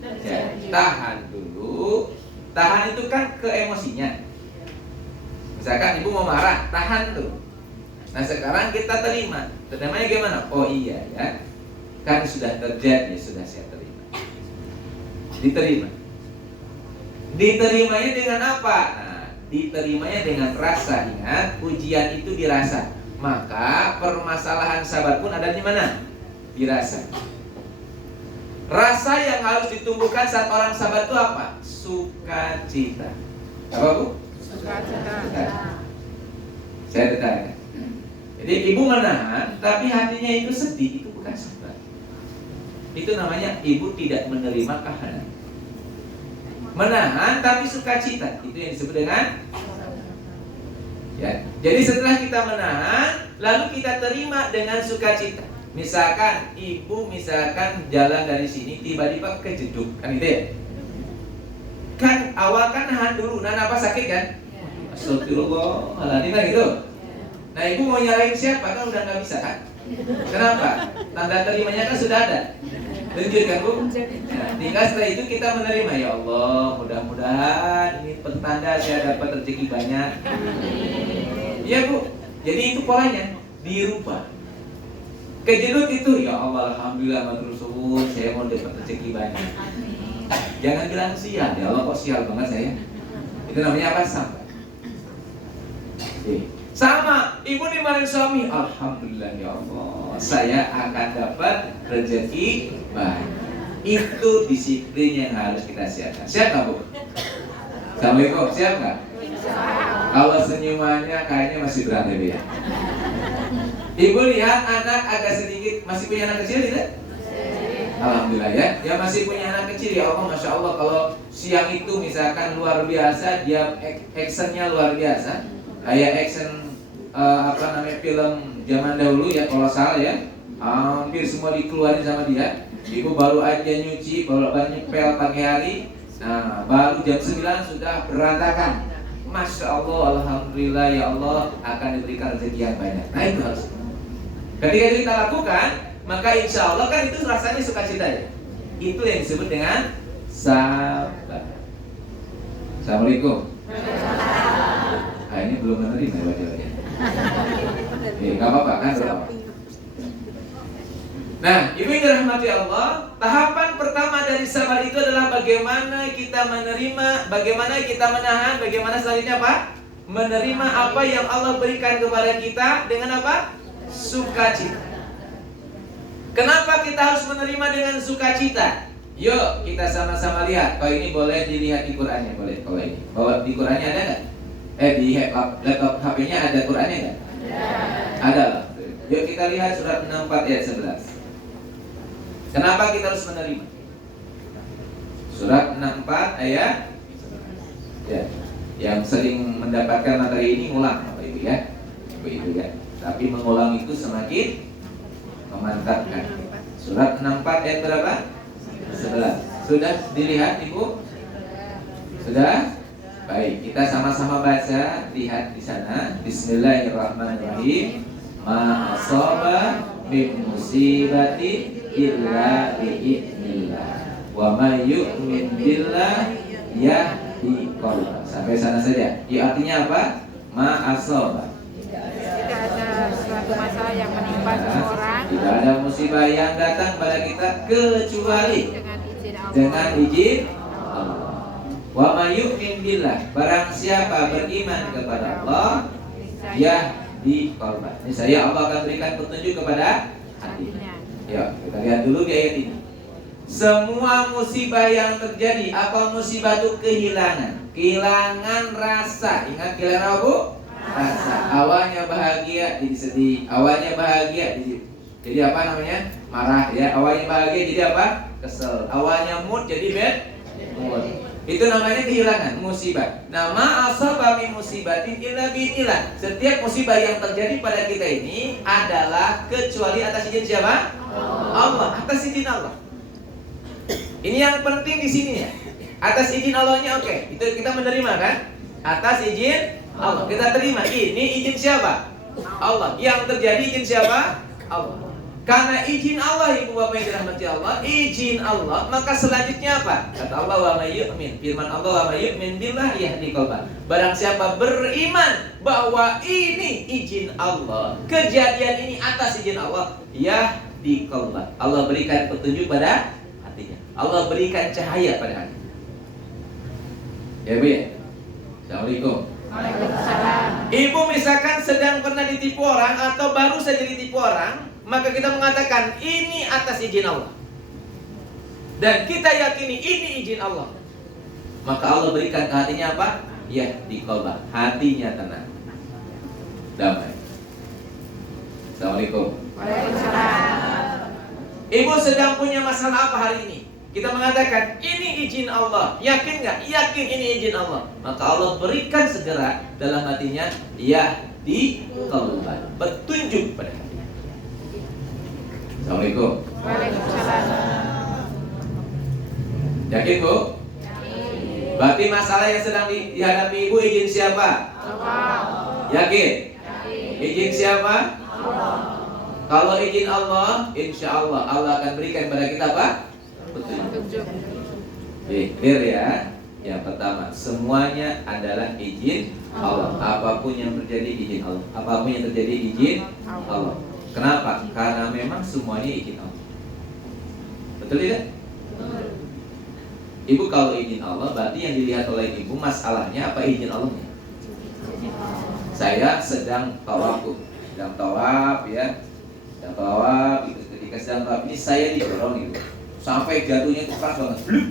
terjadi. Tahan dulu. Tahan itu kan ke emosinya. Misalkan ibu mau marah, tahan tuh. Nah sekarang kita terima. Terimanya gimana? Oh iya ya, kan sudah terjadi, sudah saya terima. Diterima. Diterimanya dengan apa? Nah, diterimanya dengan rasa. Ingat, ujian itu dirasa. Maka permasalahan sabar pun ada di mana? Dirasa. Rasa yang harus ditumbuhkan saat orang sabar itu apa? Sukacita. Apa bu? Sukacita. Saya bertanya. Jadi ibu menahan, tapi hatinya itu sedih, itu bukan sabar. Itu namanya ibu tidak menerima kahanan. Menahan tapi sukacita, itu yang disebut dengan ya. Jadi setelah kita menahan, lalu kita terima dengan sukacita. Misalkan ibu jalan dari sini tiba-tiba kejeduk, kan itu ya? Kan awal kan nahan dulu, nahan apa sakit kan? Astagfirullahaladzim kan gitu. Nah ibu mau nyalain siapa kan udah nggak bisa kan? Kenapa? Tanda terimanya kan sudah ada. Lanjut kan bu? Nah, tinggal setelah itu kita menerima. Ya Allah, mudah-mudahan ini pertanda saya dapat rezeki banyak. Iya bu. Jadi itu polanya dirubah. Kejedut itu ya Allah, alhamdulillah matur suwun, saya mau dapat rezeki banyak. Jangan bilang sial, ya Allah kok sial banget saya. Itu namanya apa? Sabar. Sama, ibu dimarahin suami, alhamdulillah ya Allah, saya akan dapat rezeki banyak. Itu disiplin yang harus kita siapkan. Siap nggak bu? Assalamualaikum, siap nggak? Kalau senyumannya kayaknya masih berat ya. Ibu lihat anak agak sedikit, masih punya anak kecil tidak? Alhamdulillah ya. Dia masih punya anak kecil ya Allah, masya Allah. Kalau siang itu misalkan luar biasa, dia actionnya luar biasa. Kayak action film zaman dahulu ya, kalau salah ya, hampir semua dikeluarin sama dia. Ibu baru aja nyuci, baru banyak pel pagi hari. Nah, baru jam 9 sudah berantakan. Masya Allah, alhamdulillah ya Allah akan diberikan rezeki yang banyak. Nah itu harus. Ketika itu kita lakukan, maka insya Allah kan itu rasanya sukacita ya. Itu yang disebut dengan sabar. Assalamualaikum. Nah ini belum menerima ya wajah-wajah. Gak apa-apa kan? Nah, ibu yang dirahmati Allah, tahapan pertama dari sabar itu adalah bagaimana kita menerima, bagaimana kita menahan, bagaimana selanjutnya apa? Menerima apa yang Allah berikan kepada kita dengan apa? Sukacita. Kenapa kita harus menerima dengan sukacita? Yuk kita sama-sama lihat. Kalau ini boleh dilihat di Qurannya, boleh. Kalau ini, bahwa di Qurannya ada nggak? Di laptop HP-nya ada Qurannya nggak? Ada. Yuk kita lihat surat 64 ayat 11. Kenapa kita harus menerima? Surat 64 ayat ya, yang sering mendapatkan materi ini ngulang Bapak Ibu ya. Begitu ya. Tapi mengulang itu semakin memantapkan. Surat 64 ayat berapa? 11. Sudah dilihat Ibu? Sudah? Baik, kita sama-sama baca. Lihat di sana. Bismillahirrahmanirrahim. Ma asaba min musibati illa bi'idznillah wa may yu'min billah yahdi qalbah. Sampai sana saja. Ya, artinya apa? Ma asaba. Tidak ada suatu masalah yang menimpa seseorang. Tidak ada musibah yang datang pada kita kecuali dengan izin Allah. Wa may yu'min billah. Barang siapa beriman kepada Allah, yahdi qalbah. Niscaya Allah akan berikan petunjuk kepada hatinya. Ya, kita lihat dulu di ayat ini. Semua musibah yang terjadi, apa musibah itu? Kehilangan. Kehilangan rasa. Ingat kehilangan apa bu? Rasa. Awalnya bahagia jadi sedih. Awalnya bahagia jadi apa namanya? Marah ya. Awalnya bahagia jadi apa? Kesel. Awalnya mood jadi bad mood. Itu namanya kehilangan, musibah. Nama asaba min musibatin illa bi'illah. Setiap musibah yang terjadi pada kita ini adalah kecuali atas izin siapa? Allah, atas izin Allah. Ini yang penting di sini ya. Atas izin Allahnya oke. Itu kita menerima kan? Atas izin Allah. Kita terima. Ini izin siapa? Allah. Yang terjadi izin siapa? Allah. Karena izin Allah, ibu bapak yang dirahmati Allah, izin Allah, maka selanjutnya apa? Kata Allah, wa may yu'min, firman Allah, wa may yu'min billah yahdi qalbah. Barang siapa beriman bahwa ini izin Allah, kejadian ini atas izin Allah, yahdi qalbah. Allah berikan petunjuk pada hatinya. Allah berikan cahaya pada hatinya. Ya Bu ya? Assalamualaikum. Waalaikumsalam. Ibu misalkan sedang pernah ditipu orang atau baru saja ditipu orang, maka kita mengatakan ini atas izin Allah. Dan kita yakini ini izin Allah. Maka Allah berikan ke hatinya apa? Ya, di qalbah. Hatinya tenang, damai. Assalamualaikum. Waalaikumsalam. Ibu sedang punya masalah apa hari ini? Kita mengatakan ini izin Allah. Yakin nggak? Yakin ini izin Allah. Maka Allah berikan segera dalam hatinya ya di qalbah. Petunjuk pada hati. Assalamualaikum. Waalaikumsalam. Yakin Bu? Berarti masalah yang sedang dihadapi ibu izin siapa? Allah. Yakin? Izin siapa? Kalau izin Allah, insya Allah Allah akan berikan kepada kita apa? Petunjuk. Clear ya? Yang pertama, semuanya adalah izin Allah. Apapun yang terjadi izin Allah. Apapun yang terjadi izin Allah. Kenapa? Karena memang semuanya izin Allah. Betul tidak? Ibu kalau izin Allah, berarti yang dilihat oleh ibu masalahnya apa izin Allahnya? Saya sedang tawaf, ya, sedang tawaf. Ketika sedang tawaf ini saya didorong gitu, sampai jatuhnya itu keras banget. Bluk.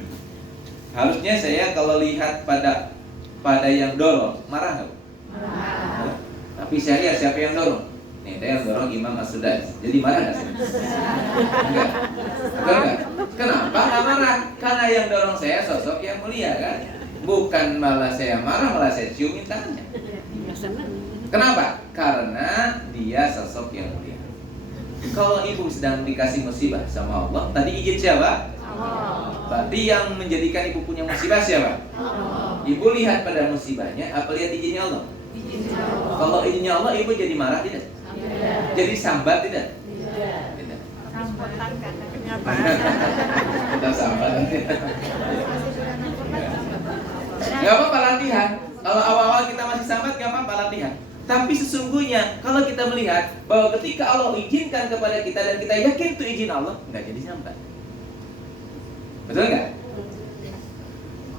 Harusnya saya kalau lihat pada yang dorong, marah nggak? Marah. Tapi saya lihat siapa yang dorong. Nih, saya yang dorong Imam As-Sudais. Jadi marah nggak sih? Enggak. Enggak. Kenapa nggak marah? Karena yang dorong saya sosok yang mulia kan. Bukan malah saya marah, malah saya ciumin tangannya. Kenapa? Karena dia sosok yang mulia. Kalau ibu sedang dikasih musibah sama Allah, tadi izin siapa? Allah. Berarti yang menjadikan ibu punya musibah siapa? Allah. Ibu lihat pada musibahnya, apa lihat izinnya Allah? Izinnya Allah. Kalau izinnya Allah, ibu jadi marah tidak? Tidak. Jadi sambat tidak? Tidak. Sambutan karena kenyataan. Kita sambat. Gak apa-apa latihan. Kalau awal-awal kita masih sambat, gak apa-apa latihan. Tapi sesungguhnya kalau kita melihat bahwa ketika Allah izinkan kepada kita dan kita yakin itu izin Allah, nggak jadi sambat. Betul nggak?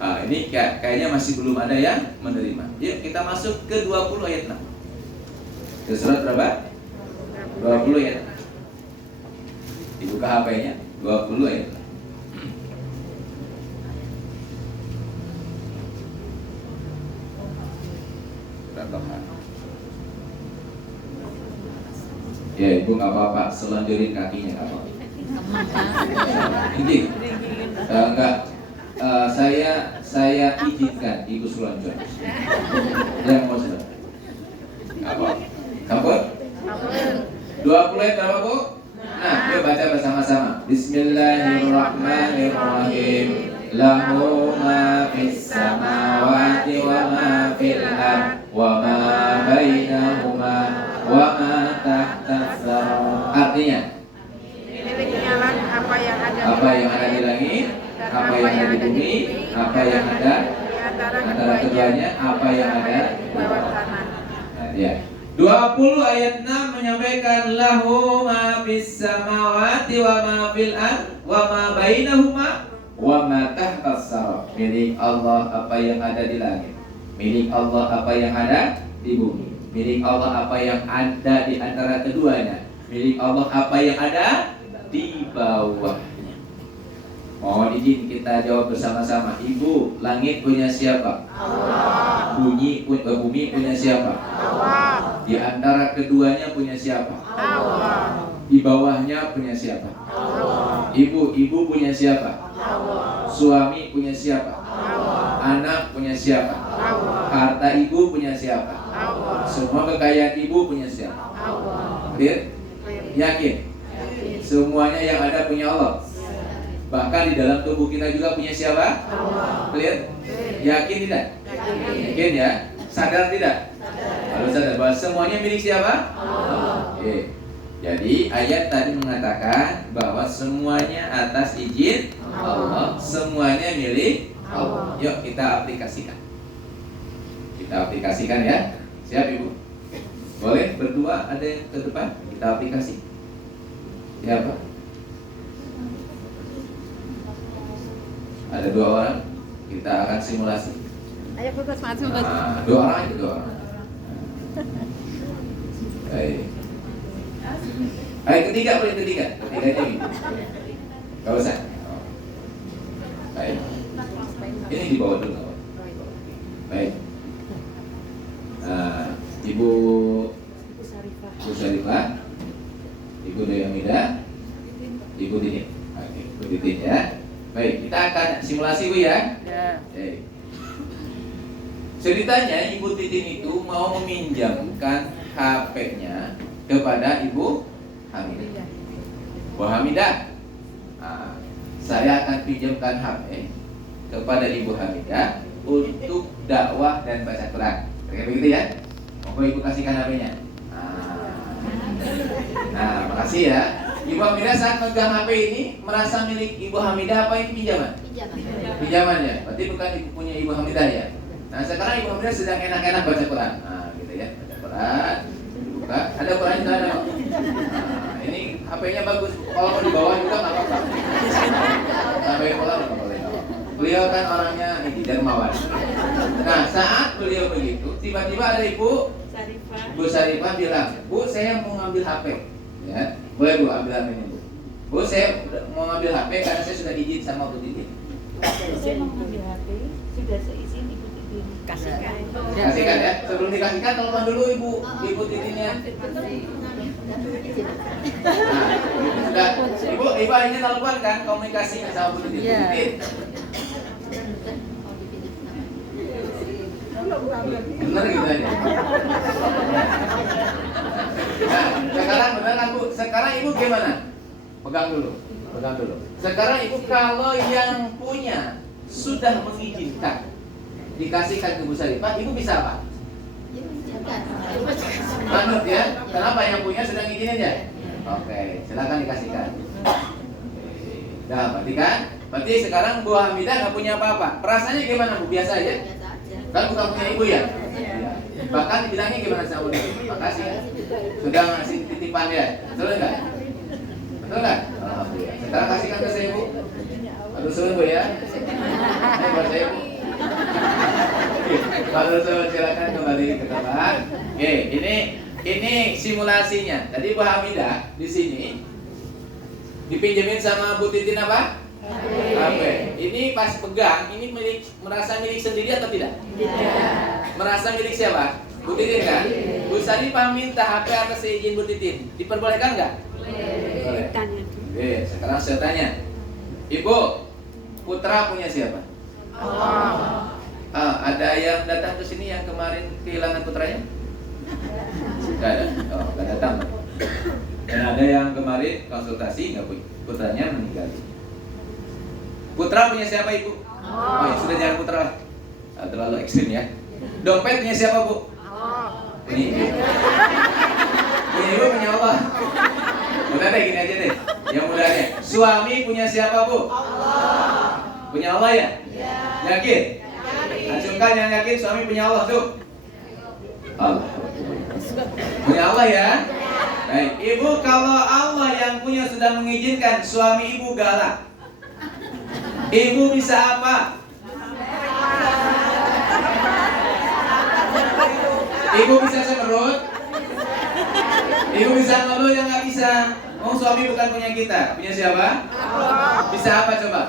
Nah, ini kayaknya masih belum ada yang menerima. Yuk kita masuk ke 20 ayat 6. Ke surat berapa? 20 ayat 6. Dibuka HP-nya 20 ayat 6. Ya ibu nggak apa-apa, selonjorin kakinya nggak apa-apa. Ini enggak, saya izinkan ibu selonjor. Yang mau selonjor. Apa? Kampur? 20 ayat berapa Bu? Nah, yuk baca bersama-sama. Bismillahirrahmanirrahim. Lahu ma fis samawati wa ma fil ardh wa ma bainahuma wa ma tahta as-sara. Artinya Miliknya lah apa yang ada di langit, apa yang ada di bumi, apa yang ada di antara keduanya, apa yang ada di bawah tanah. Ya. 20 ayat 6 menyampaikan lahu ma fis samawati wa ma fil ardh wa ma bainahuma wa ma tahta as-sara. Milik Allah apa yang ada di langit, milik Allah apa yang ada di bumi, milik Allah apa yang ada di antara keduanya, milik Allah apa yang ada di bawahnya. Mohon izin kita jawab bersama-sama. Ibu, langit punya siapa? Allah. Bumi punya siapa? Allah. Di antara keduanya punya siapa? Allah. Di bawahnya punya siapa? Allah. Ibu punya siapa? Allah. Suami punya siapa? Allah. Anak punya siapa? Allah. Harta ibu punya siapa? Allah. Semua kekayaan ibu punya siapa? Allah. Clear? Yakin? Semuanya yang ada punya Allah. Bahkan di dalam tubuh kita juga punya siapa? Allah. Clear? Yakin tidak? Yakin ya? Sadar tidak? Kalau sadar bahwa semuanya milik siapa? Allah. Oke. Jadi ayat tadi mengatakan bahwa semuanya atas izin Allah, semuanya milik Allah. Yuk kita aplikasikan. Kita aplikasikan ya. Siap Ibu? Boleh berdua ada yang ke depan? Kita aplikasi. Siapa? Ada 2 orang. Kita akan simulasi. Ayo fokus masuk. 2 orang itu 2 orang. Baik. Ayo ketiga boleh ketiga. Ketiganya ini. Gak usah. Baik. Ini di bawah dulu. Baik. Ibu Syarifah, Ibu Dayamida, Ibu Dini. Oke, Ibu Titin ya. Baik, kita akan simulasi Bu ya. Ya. Oke. Ceritanya Ibu Titin itu mau meminjamkan HP-nya kepada Ibu Hamidah. Bu Hamidah, saya akan pinjamkan HP kepada Ibu Hamidah untuk dakwah dan baca Quran. Kayak begitu ya. Monggo Ibu kasihkan HP-nya. Nah, makasih ya. Ibu Hamidah saat megang HP ini merasa milik Ibu Hamidah apa ini pinjaman? Pinjaman ya. Berarti bukan punya Ibu Hamidah ya. Nah, sekarang Ibu Hamidah sedang enak-enak baca Quran. Nah, gitu ya. Baca Quran. Buka. Ada Quran juga ada. Ini HP-nya bagus. Kalau mau dibawa juga nggak apa-apa. Sampai pulang nggak boleh. Beliau kan orangnya ini dermawan. Nah, saat beliau begitu, tiba-tiba ada Ibu Syarifah bilang, Bu, saya mau ngambil HP. Ya, boleh Bu ambil HP-nya Bu. Bu, saya mau ngambil HP karena saya sudah izin sama Bu Titin. Saya mau ngambil HP, sudah seizin Ibu Titin. Kasihkan. Kasihkan ya. Sebelum dikasihkan telepon dulu Ibu Titinnya. Nah, sudah. Ibu akhirnya telepon kan komunikasi sama Bu Titin. Bu Titin. Benar gitu aja. Nah, sekarang benar kan Bu? Sekarang Ibu gimana? Pegang dulu. Sekarang Ibu kalau yang punya sudah mengizinkan dikasihkan ke Bu Syarifah, Ibu bisa apa? Manut ya? Kenapa yang punya sudah ngizinin ya? Oke, silakan dikasihkan. Nah, berarti sekarang Bu Hamidah nggak punya apa-apa. Perasaannya gimana Bu? Biasa aja? Kan bukan punya Ibu ya? Ya. Bahkan dibilangnya gimana sama Bu? Makasih ya. Sudah ngasih titipan ya? Betul nggak? Betul nggak? Alhamdulillah. Sekarang kasihkan ke saya Bu. Aduh suruh Bu ya. Buat saya Bu. Lalu silakan kembali ke tempat. Oke, ini simulasinya. Tadi Bu Hamidah di sini dipinjemin sama Bu Titin apa? HP. Ini pas pegang, ini merasa milik sendiri atau tidak? Tidak. Merasa milik siapa? Bu Titin kan? Bu Syarifah minta HP atas izin Bu Titin. Diperbolehkan nggak? Boleh. Oke, sekarang saya tanya. Ibu, putra punya siapa? Allah. Ada yang datang ke sini yang kemarin kehilangan putranya? Nggak ada. Oh, nggak datang. Dan ada yang kemarin konsultasi nggak punya, putranya meninggal. Putra punya siapa Ibu? Oh ya sudah jangan putra, terlalu ekstrim ya. Dompet punya siapa Bu? Allah. Punya Ibu. Punya Ibu punya Allah. Udah deh gini aja deh. Yang mudahnya. Suami punya siapa Bu? Allah. Punya Allah ya? Yakin? Acungkan yang yakin suami punya Allah tuh. Allah. Punya Allah ya? Baik, Ibu kalau Allah yang punya sudah mengizinkan suami Ibu galak, Ibu bisa apa? Ibu bisa semerut? Ibu bisa ngeluh yang nggak bisa? Oh suami bukan punya kita, punya siapa? Bisa apa coba?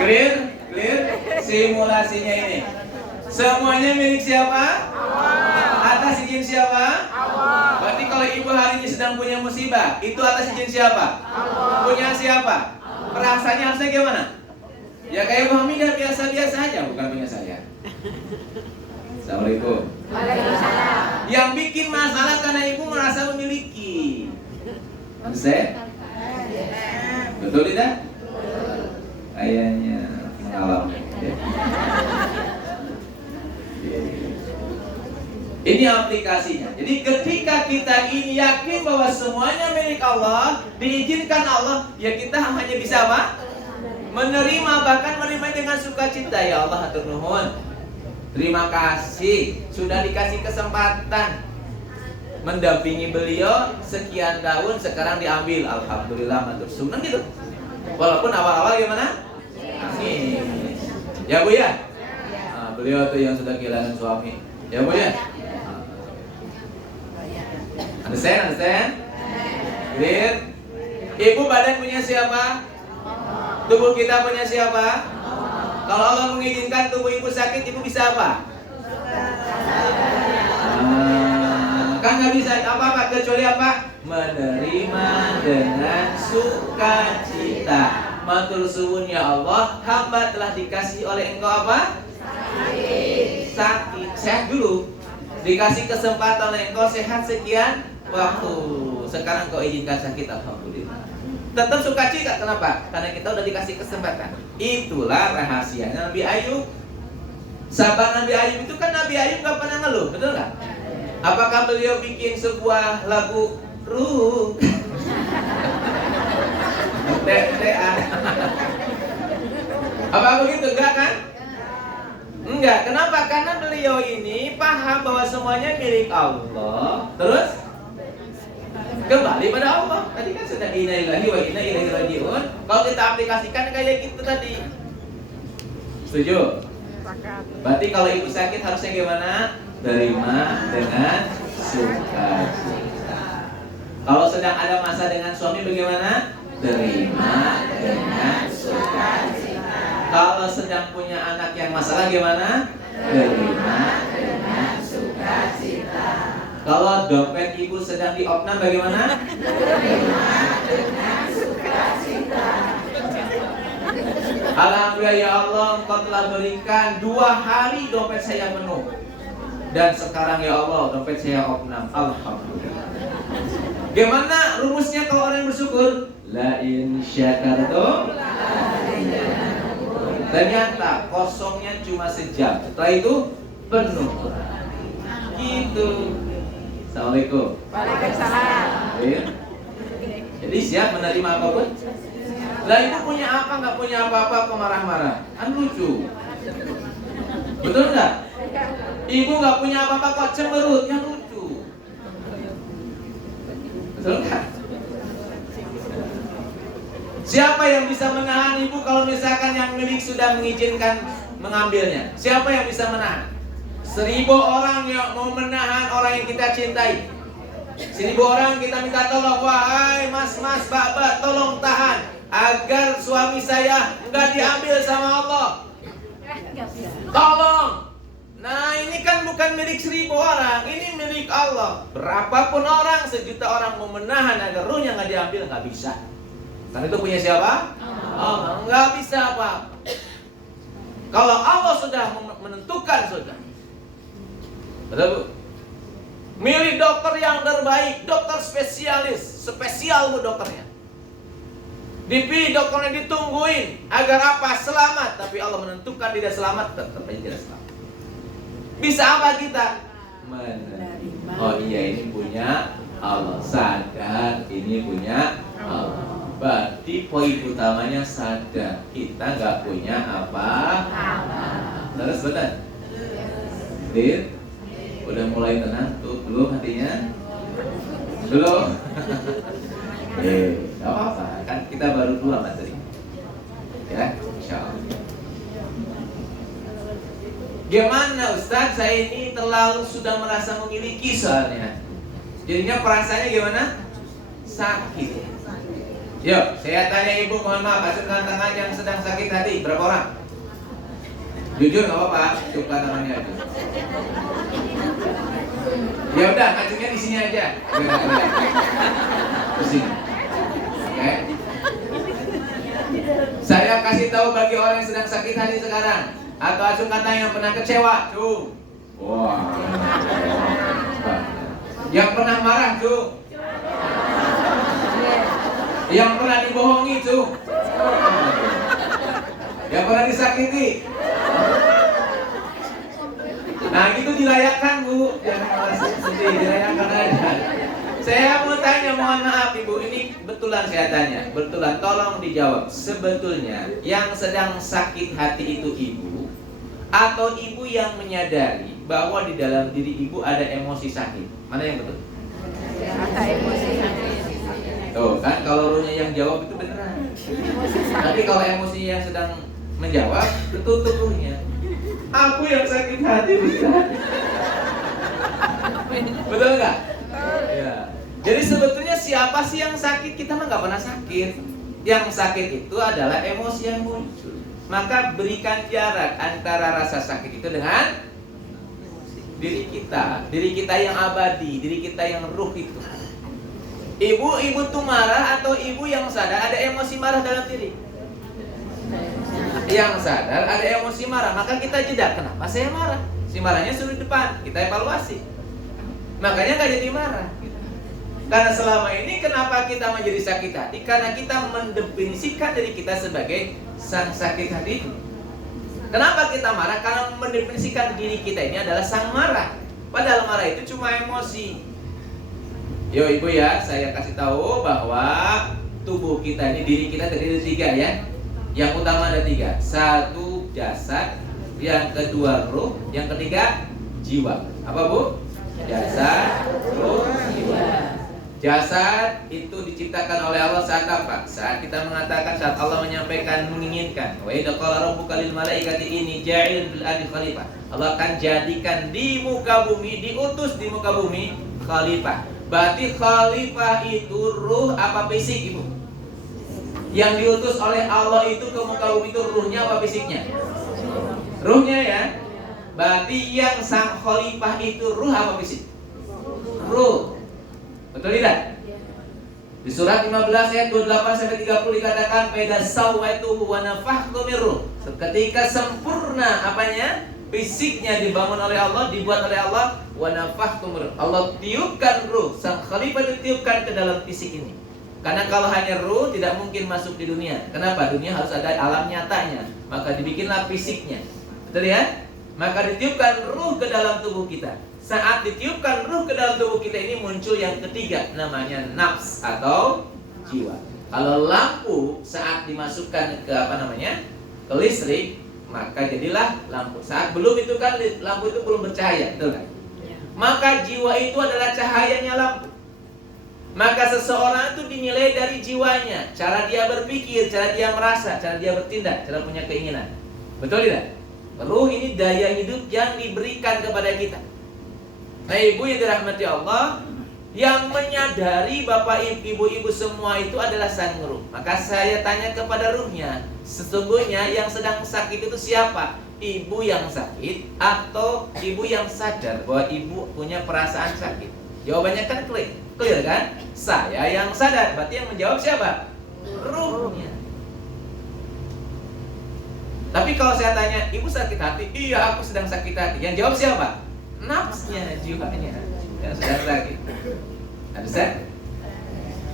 Clear? Simulasinya ini. Semuanya milik siapa? Atas izin siapa? Berarti kalau ibu hari ini sedang punya musibah, itu atas izin siapa? Punya siapa? Perasaannya harusnya gimana? Ya kayak Bu Hamidah, biasa-biasa aja, bukan punya saya. Assalamualaikum. Waalaikumsalam. Yang bikin masalah karena ibu merasa memiliki. Bisa? Betul tidak? Kayaknya mengalami. Ini aplikasinya. Jadi ketika kita ini yakin bahwa semuanya milik Allah, diizinkan Allah, ya kita hanya bisa apa? Menerima, bahkan menerima dengan sukacita. Ya Allah, hatur nuhun. Terima kasih sudah dikasih kesempatan mendampingi beliau sekian tahun, sekarang diambil. Alhamdulillah, matur sunnah gitu. Walaupun awal-awal gimana? Ya Bu ya? Nah, beliau tuh yang sudah kehilangan suami. Ya Bu ya? Understand? Clear? Ibu badan punya siapa? Tubuh kita punya siapa? Kalau Allah mengizinkan tubuh ibu sakit, ibu bisa apa? Kan nggak bisa apa-apa kecuali apa? Menerima dengan sukacita. Matur suwun ya Allah, hamba telah dikasih oleh Engkau apa? Sakit. Sehat dulu. Dikasih kesempatan oleh Engkau sehat sekian waktu. Sekarang Kau izinkan sakit, alhamdulillah. Tetap sukacita, kenapa? Karena kita udah dikasih kesempatan. Itulah rahasianya Nabi Ayub. Sahabat Nabi Ayub itu kan Nabi Ayub gak pernah ngeluh, betul gak? Apakah beliau bikin sebuah lagu ruh? Apa begitu? Enggak kan? Enggak. Kenapa? Karena beliau ini paham bahwa semuanya milik Allah. Terus kembali pada Allah. Tadi kan sudah inna lillahi wa inna ilaihi raji'un. Kalau kita aplikasikan kayak gitu tadi. Setuju? Berarti kalau ibu sakit harusnya gimana? Terima dengan sukacita. Kalau sedang ada masa dengan suami bagaimana? Terima dengan sukacita. Kalau sedang punya anak yang masalah gimana? Terima dengan sukacita. Kalau dompet ibu sedang diopnam bagaimana? Terima dengan sukacita. Alhamdulillah ya Allah, Engkau telah berikan 2 hari dompet saya penuh. Dan sekarang ya Allah, dompet saya opnam. Alhamdulillah. Gimana rumusnya kalau orang yang bersyukur? La in syakartum. Ternyata kosongnya cuma sejam. Setelah itu penuh. Gitu. Assalamualaikum. Waalaikumsalam. Ya. Jadi siap menerima apapun. Lah ibu punya apa, nggak punya apa-apa kok marah-marah? Kan lucu. Betul nggak? Ibu nggak punya apa-apa kok cemberut, yang lucu. Betul nggak? Siapa yang bisa menahan ibu kalau misalkan yang milik sudah mengizinkan mengambilnya? Siapa yang bisa menahan? 1000 orang yang mau menahan orang yang kita cintai. 1000 orang kita minta tolong, wahai mas-mas, mbak-mbak, tolong tahan agar suami saya nggak diambil sama Allah. Tolong. Nah ini kan bukan milik 1000 orang, ini milik Allah. Berapapun orang, 1.000.000 orang mau menahan agar ruhnya nggak diambil, nggak bisa. Karena itu punya siapa? Allah. Nggak bisa apa. Kalau Allah sudah menentukan sudah. Betul Bu? Milih dokter yang terbaik, dokter spesialis, spesial Bu dokternya. Dipilih dokternya, ditungguin agar apa? Selamat. Tapi Allah menentukan tidak selamat, tetap aja tidak selamat. Bisa apa kita? Menerima. Oh iya, ini punya Allah. Sadar ini punya Allah. Berarti poin utamanya sadar kita nggak punya apa-apa. Terus benar? Clear? Udah mulai tenang tuh belum hatinya? Belum? Gak apa-apa, kan kita baru 2 materi. Ya, insyaallah. Gimana Ustaz, saya ini terlalu sudah merasa memiliki soalnya. Jadinya perasaannya gimana? Sakit. Yuk, saya tanya ibu, mohon maaf, acungkan tangan yang sedang sakit hati. Berapa orang? Jujur gak apa-apa, acungkan tangannya aja. Ya udah, kacungnya di sini aja. Di sini. Oke. Saya kasih tahu bagi orang yang sedang sakit hati sekarang, atau acung kata yang pernah kecewa, cung. Wah. Yang pernah marah, cung. Yang pernah dibohongi, cung. Yang pernah disakiti. Nah, gitu dilayakkan, Bu. Jangan merasa sedih, dilayakkan aja. Saya mau tanya, mohon maaf Ibu, ini betulan saya tanya, betulan, tolong dijawab. Sebetulnya yang sedang sakit hati itu Ibu, atau Ibu yang menyadari bahwa di dalam diri Ibu ada emosi sakit? Mana yang betul? Ada emosi. Tuh kan, kalau ruhnya yang jawab itu beneran. Tapi kalau emosi yang sedang menjawab, tertutup ruhnya. Aku yang sakit hati, Ustaz. Betul nggak? Ya. Jadi sebetulnya siapa sih yang sakit? Kita mah nggak pernah sakit. Yang sakit itu adalah emosi yang muncul. Maka berikan jarak antara rasa sakit itu dengan diri kita yang abadi, diri kita yang ruh itu. Ibu tuh marah atau ibu yang sadar ada emosi marah dalam diri? Yang sadar ada emosi marah, maka kita jeda. Kenapa saya marah? Si marahnya suruh di depan, kita evaluasi. Makanya nggak jadi marah. Karena selama ini kenapa kita menjadi sakit hati? Karena kita mendefinisikan diri kita sebagai sang sakit hati. Kenapa kita marah? Karena mendefinisikan diri kita ini adalah sang marah. Padahal marah itu cuma emosi. Yo ibu ya, saya kasih tahu bahwa tubuh kita ini, diri kita terdiri dari 3 ya. Yang utama ada 3. 1 jasad, yang kedua ruh, yang ketiga jiwa. Apa Bu? Jasad, ruh, jiwa. Jasad itu diciptakan oleh Allah saat apa? Saat kita mengatakan, saat Allah menyampaikan, menginginkan. Wa idza qala rabbuka lil malaikati inni ja'ilun fil ardi khalifah. Allah akan jadikan di muka bumi, diutus di muka bumi khalifah. Berarti khalifah itu ruh apa fisik, Ibu? Yang diutus oleh Allah itu ke muka bumi itu ruhnya apa fisiknya? Ruhnya ya. Berarti yang sang khalifah itu ruh apa fisik? Ruh. Betul tidak? Di surat 15 ayat 28 sampai 30 dikatakan pada sawaituhu wa nafakhtu min ruh. Ketika sempurna apanya? Fisiknya dibangun oleh Allah, dibuat oleh Allah, wa nafakhtu min ruh. Allah tiupkan ruh, sang khalifah ditiupkan ke dalam fisik ini. Karena kalau hanya ruh tidak mungkin masuk di dunia. Kenapa? Dunia harus ada alam nyatanya. Maka dibikinlah fisiknya. Betul ya? Maka ditiupkan ruh ke dalam tubuh kita. Saat ditiupkan ruh ke dalam tubuh kita ini muncul yang ketiga, namanya nafs atau jiwa. Kalau lampu saat dimasukkan ke ke listrik, maka jadilah lampu. Saat belum itu kan lampu itu belum bercahaya, betul kan? Maka jiwa itu adalah cahayanya lampu. Maka seseorang itu dinilai dari jiwanya, cara dia berpikir, cara dia merasa, cara dia bertindak, cara punya keinginan. Betul tidak? Ruh ini daya hidup yang diberikan kepada kita. Nah ibu yang dirahmati Allah, yang menyadari bapak ibu semua itu adalah sang ruh. Maka saya tanya kepada ruhnya, sesungguhnya yang sedang sakit itu siapa? Ibu yang sakit atau ibu yang sadar bahwa ibu punya perasaan sakit? Jawabannya kan clear kan? Saya yang sadar. Berarti yang menjawab siapa? Ruhnya. Tapi kalau saya tanya, ibu sakit hati? Iya, aku sedang sakit hati. Yang jawab siapa? Nafsnya, jiwanya yang sedang sakit. Understand?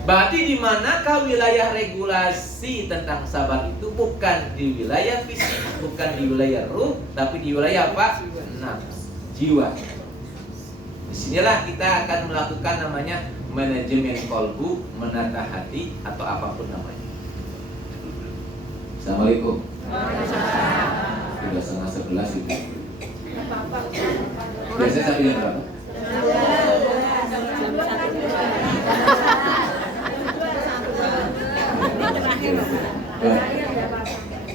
Berarti di manakah wilayah regulasi tentang sabar itu? Bukan di wilayah fisik, bukan di wilayah ruh, tapi di wilayah apa? Nafs, jiwa. Disinilah kita akan melakukan namanya manajemen kolbu, menata hati, atau apapun namanya. Assalamualaikum. Sudah 10:30 itu. Biasanya sampai jam berapa?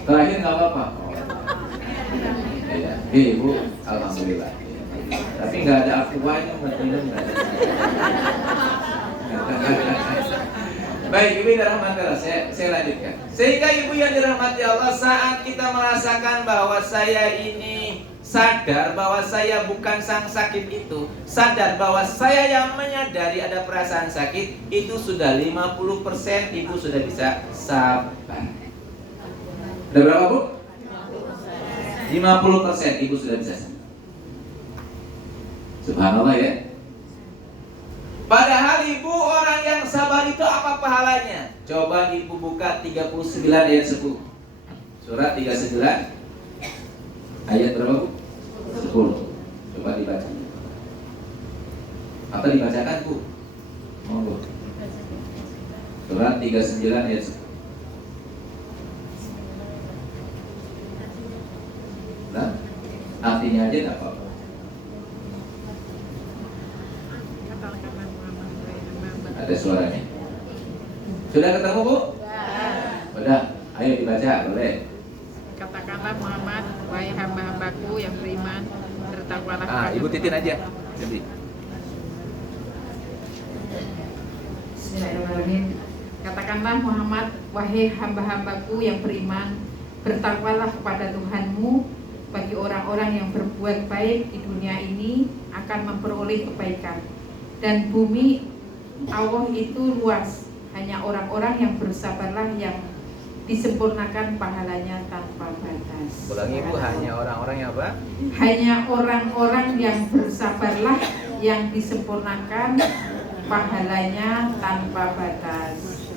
Terakhir nggak apa-apa. Iya, ibu, alhamdulillah. Tapi nggak ada aqua ini buat minum nggak ada. Baik, Ibu yang dirahmati Allah, saya lanjutkan. Sehingga Ibu yang dirahmati Allah, saat kita merasakan bahwa saya ini sadar bahwa saya bukan sang sakit itu, sadar bahwa saya yang menyadari ada perasaan sakit, itu sudah 50% Ibu sudah bisa sabar. Udah berapa, Bu? 50% Ibu sudah bisa sabar. Subhanallah ya. Padahal Ibu orang yang sabar itu apa pahalanya? Coba Ibu buka 39 ayat 10. Surat 39 ayat berapa, Bu? 10. Coba dibaca. Apa dibacakan, Bu? Monggo. Surat 39 ayat 10. Nah, artinya aja enggak apa-apa. Ada suaranya. Sudah ketemu, Bu? Sudah. Ayo dibaca, boleh. Katakanlah Muhammad, wahai hamba-hambaku yang beriman, bertakwalah kepada Ibu titin aja. Jadi. Bismillahirrahmanirrahim. Katakanlah Muhammad, wahai hamba-hambaku yang beriman, bertakwalah kepada Tuhanmu. Bagi orang-orang yang berbuat baik di dunia ini akan memperoleh kebaikan. Dan bumi Allah itu luas, hanya orang-orang yang bersabarlah yang disempurnakan pahalanya tanpa batas. Ulangi, Bu, hanya orang-orang yang apa? Hanya orang-orang yang bersabarlah yang disempurnakan pahalanya tanpa batas.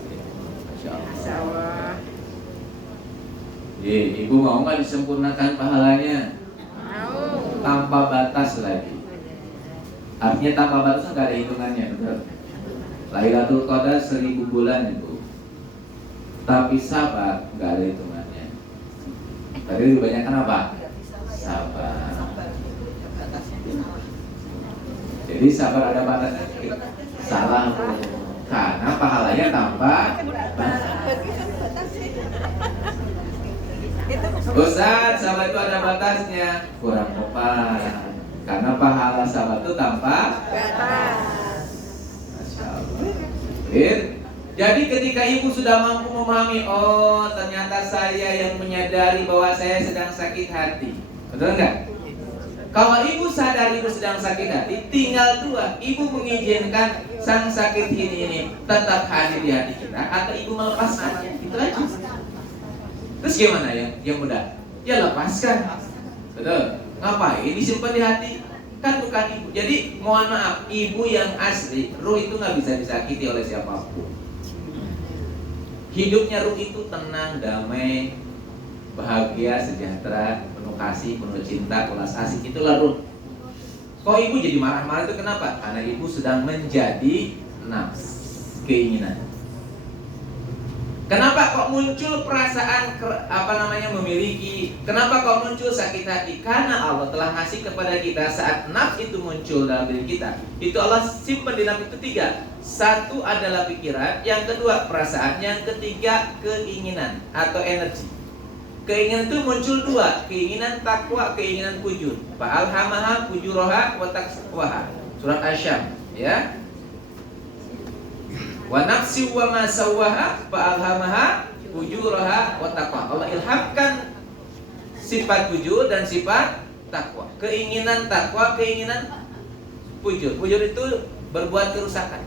Masya Allah. Ibu mau nggak disempurnakan pahalanya? Mau. Tanpa batas lagi. Artinya tanpa batas nggak ada hitungannya, betul? Lailatul Qadar 1000 bulan itu, tapi sabar nggak ada hitungannya. Tadi dibanyakan apa? Sabar. Jadi sabar ada batasnya. Salah, Bu. Karena pahalanya tanpa batas. Ustaz, sabar itu ada batasnya. Kurang tepat. Karena pahala sabar itu tanpa Batas. Jadi ketika Ibu sudah mampu memahami, oh ternyata saya yang menyadari bahwa saya sedang sakit hati, betul enggak? Kalau Ibu sadar Ibu sedang sakit hati, tinggal dua, Ibu mengizinkan sang sakit ini tetap hadir di hati kita, atau Ibu melepas aja, itu aja. Terus gimana ya? Yang mudah, ya lepaskan, betul? Ngapain disimpan di hati? Kan bukan Ibu. Jadi mohon maaf, Ibu yang asli, ruh itu nggak bisa disakiti oleh siapapun. Hidupnya ruh itu tenang, damai, bahagia, sejahtera, penuh kasih, penuh cinta, welas asih. Itulah ruh. Kok Ibu jadi marah-marah itu kenapa? Karena Ibu sedang menjadi nafs, keinginan. Kenapa kok muncul perasaan memiliki? Kenapa kok muncul sakit hati? Karena Allah telah ngasih kepada kita saat nafs itu muncul dalam diri kita. Itu Allah simpan di nafs itu 3. Satu adalah pikiran, yang kedua perasaan, yang ketiga keinginan atau energi. Keinginan itu muncul 2, keinginan takwa, keinginan fujur. Fa'alhamaha fujuraha wa taqwaha. Surat Asy-Syams, ya. Wa nafsi wa ma sawwaha fa alhamaha fujuraha wa taqwa. Allah ilhamkan sifat fujur dan sifat takwa. Keinginan takwa, keinginan fujur. Fujur itu berbuat kerusakan.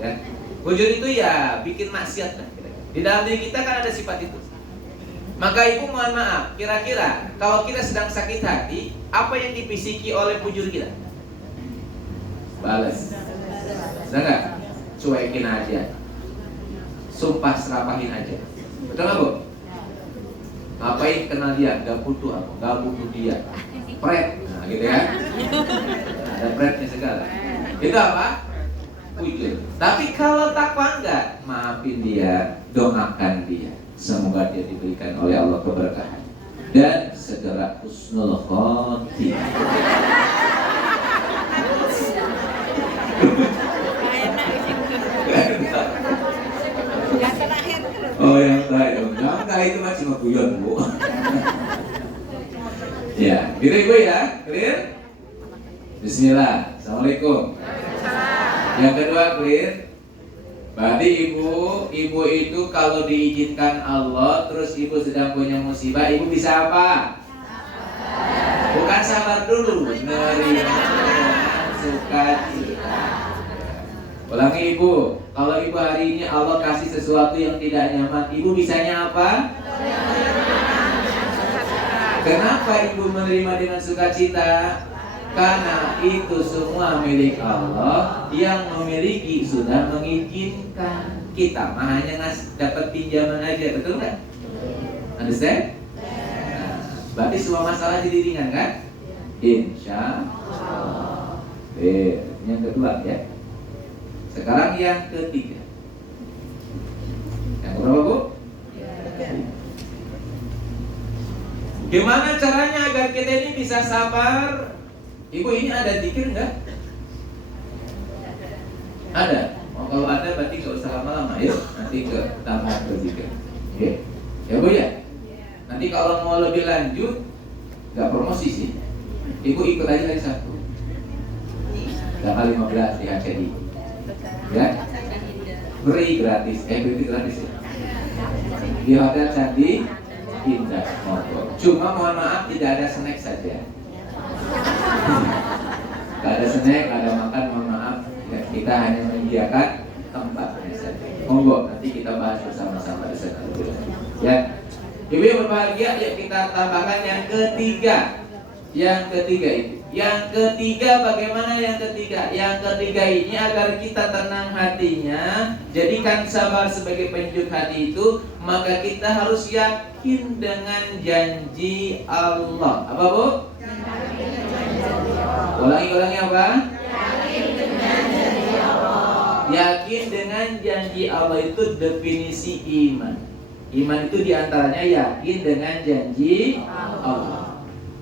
Ya. Fujur itu ya bikin maksiat lah. Di dalam diri kita kan ada sifat itu. Maka Ibu mohon maaf, kira-kira kalau kita sedang sakit hati, apa yang dipisiki oleh fujur kita? Balas. Sudah enggak? Cuekin aja, sumpah serapahin aja, betul nggak, Bu? Ngapain kenal dia? Gak butuh apa? Gak butuh dia. Pret, nah gitu ya. Ada pretnya segala. Itu apa? Fujur. Tapi kalau takwa enggak, maafin dia, doakan dia, semoga dia diberikan oleh Allah keberkahan dan segera husnul khotimah. Oh yang terakhir, enggak itu mah cuma guyon, Bu. Ya, gitu Ibu ya, clear? Bismillah, Assalamualaikum. Yang kedua clear? Berarti ibu itu kalau diizinkan Allah, terus ibu sedang punya musibah, ibu bisa apa? Bukan sabar dulu, nerima dengan sukacita. Ulangi ibu, kalau ibu hari ini Allah kasih sesuatu yang tidak nyaman, ibu bisanya apa? Kenapa ibu menerima dengan sukacita? Karena itu semua milik Allah, yang memiliki sudah mengizinkan. Kita mah hanya dapat pinjaman aja, betul nggak? Understand? Nah, berarti semua masalah jadi ringan kan? Insya Allah. Yang kedua ya. Sekarang yang ketiga. Yang berapa bu? Gimana caranya agar kita ini bisa sabar? Ibu ini ada zikir enggak? Ada. Oh, kalau ada berarti nggak usah lama-lama. Yuk nanti ke tambahan ke zikir. Oke. Ya bu ya. Nanti kalau mau lebih lanjut, nggak promosi sih. Ibu ikut aja hari Sabtu. Tanggal 15 di HCI. Ya, beri gratis, beri gratis ya. Di Hotel Candi Indah Motor. Cuma mohon maaf tidak ada snack saja. Gak ada snack, gak ada makan, mohon maaf ya, kita hanya menyediakan tempatnya saja. Monggo, nanti kita bahas bersama-sama di sana. Ya, ibu yang berbahagia, ya kita tambahkan yang ketiga. Yang ketiga itu. Yang ketiga, bagaimana yang ketiga? Yang ketiga ini agar kita tenang hatinya, jadikan sabar sebagai penyejuk hati itu, maka kita harus yakin dengan janji Allah. Apa bu? Ulangi apa? Yakin dengan janji Allah itu definisi iman. Iman itu diantaranya yakin dengan janji Allah.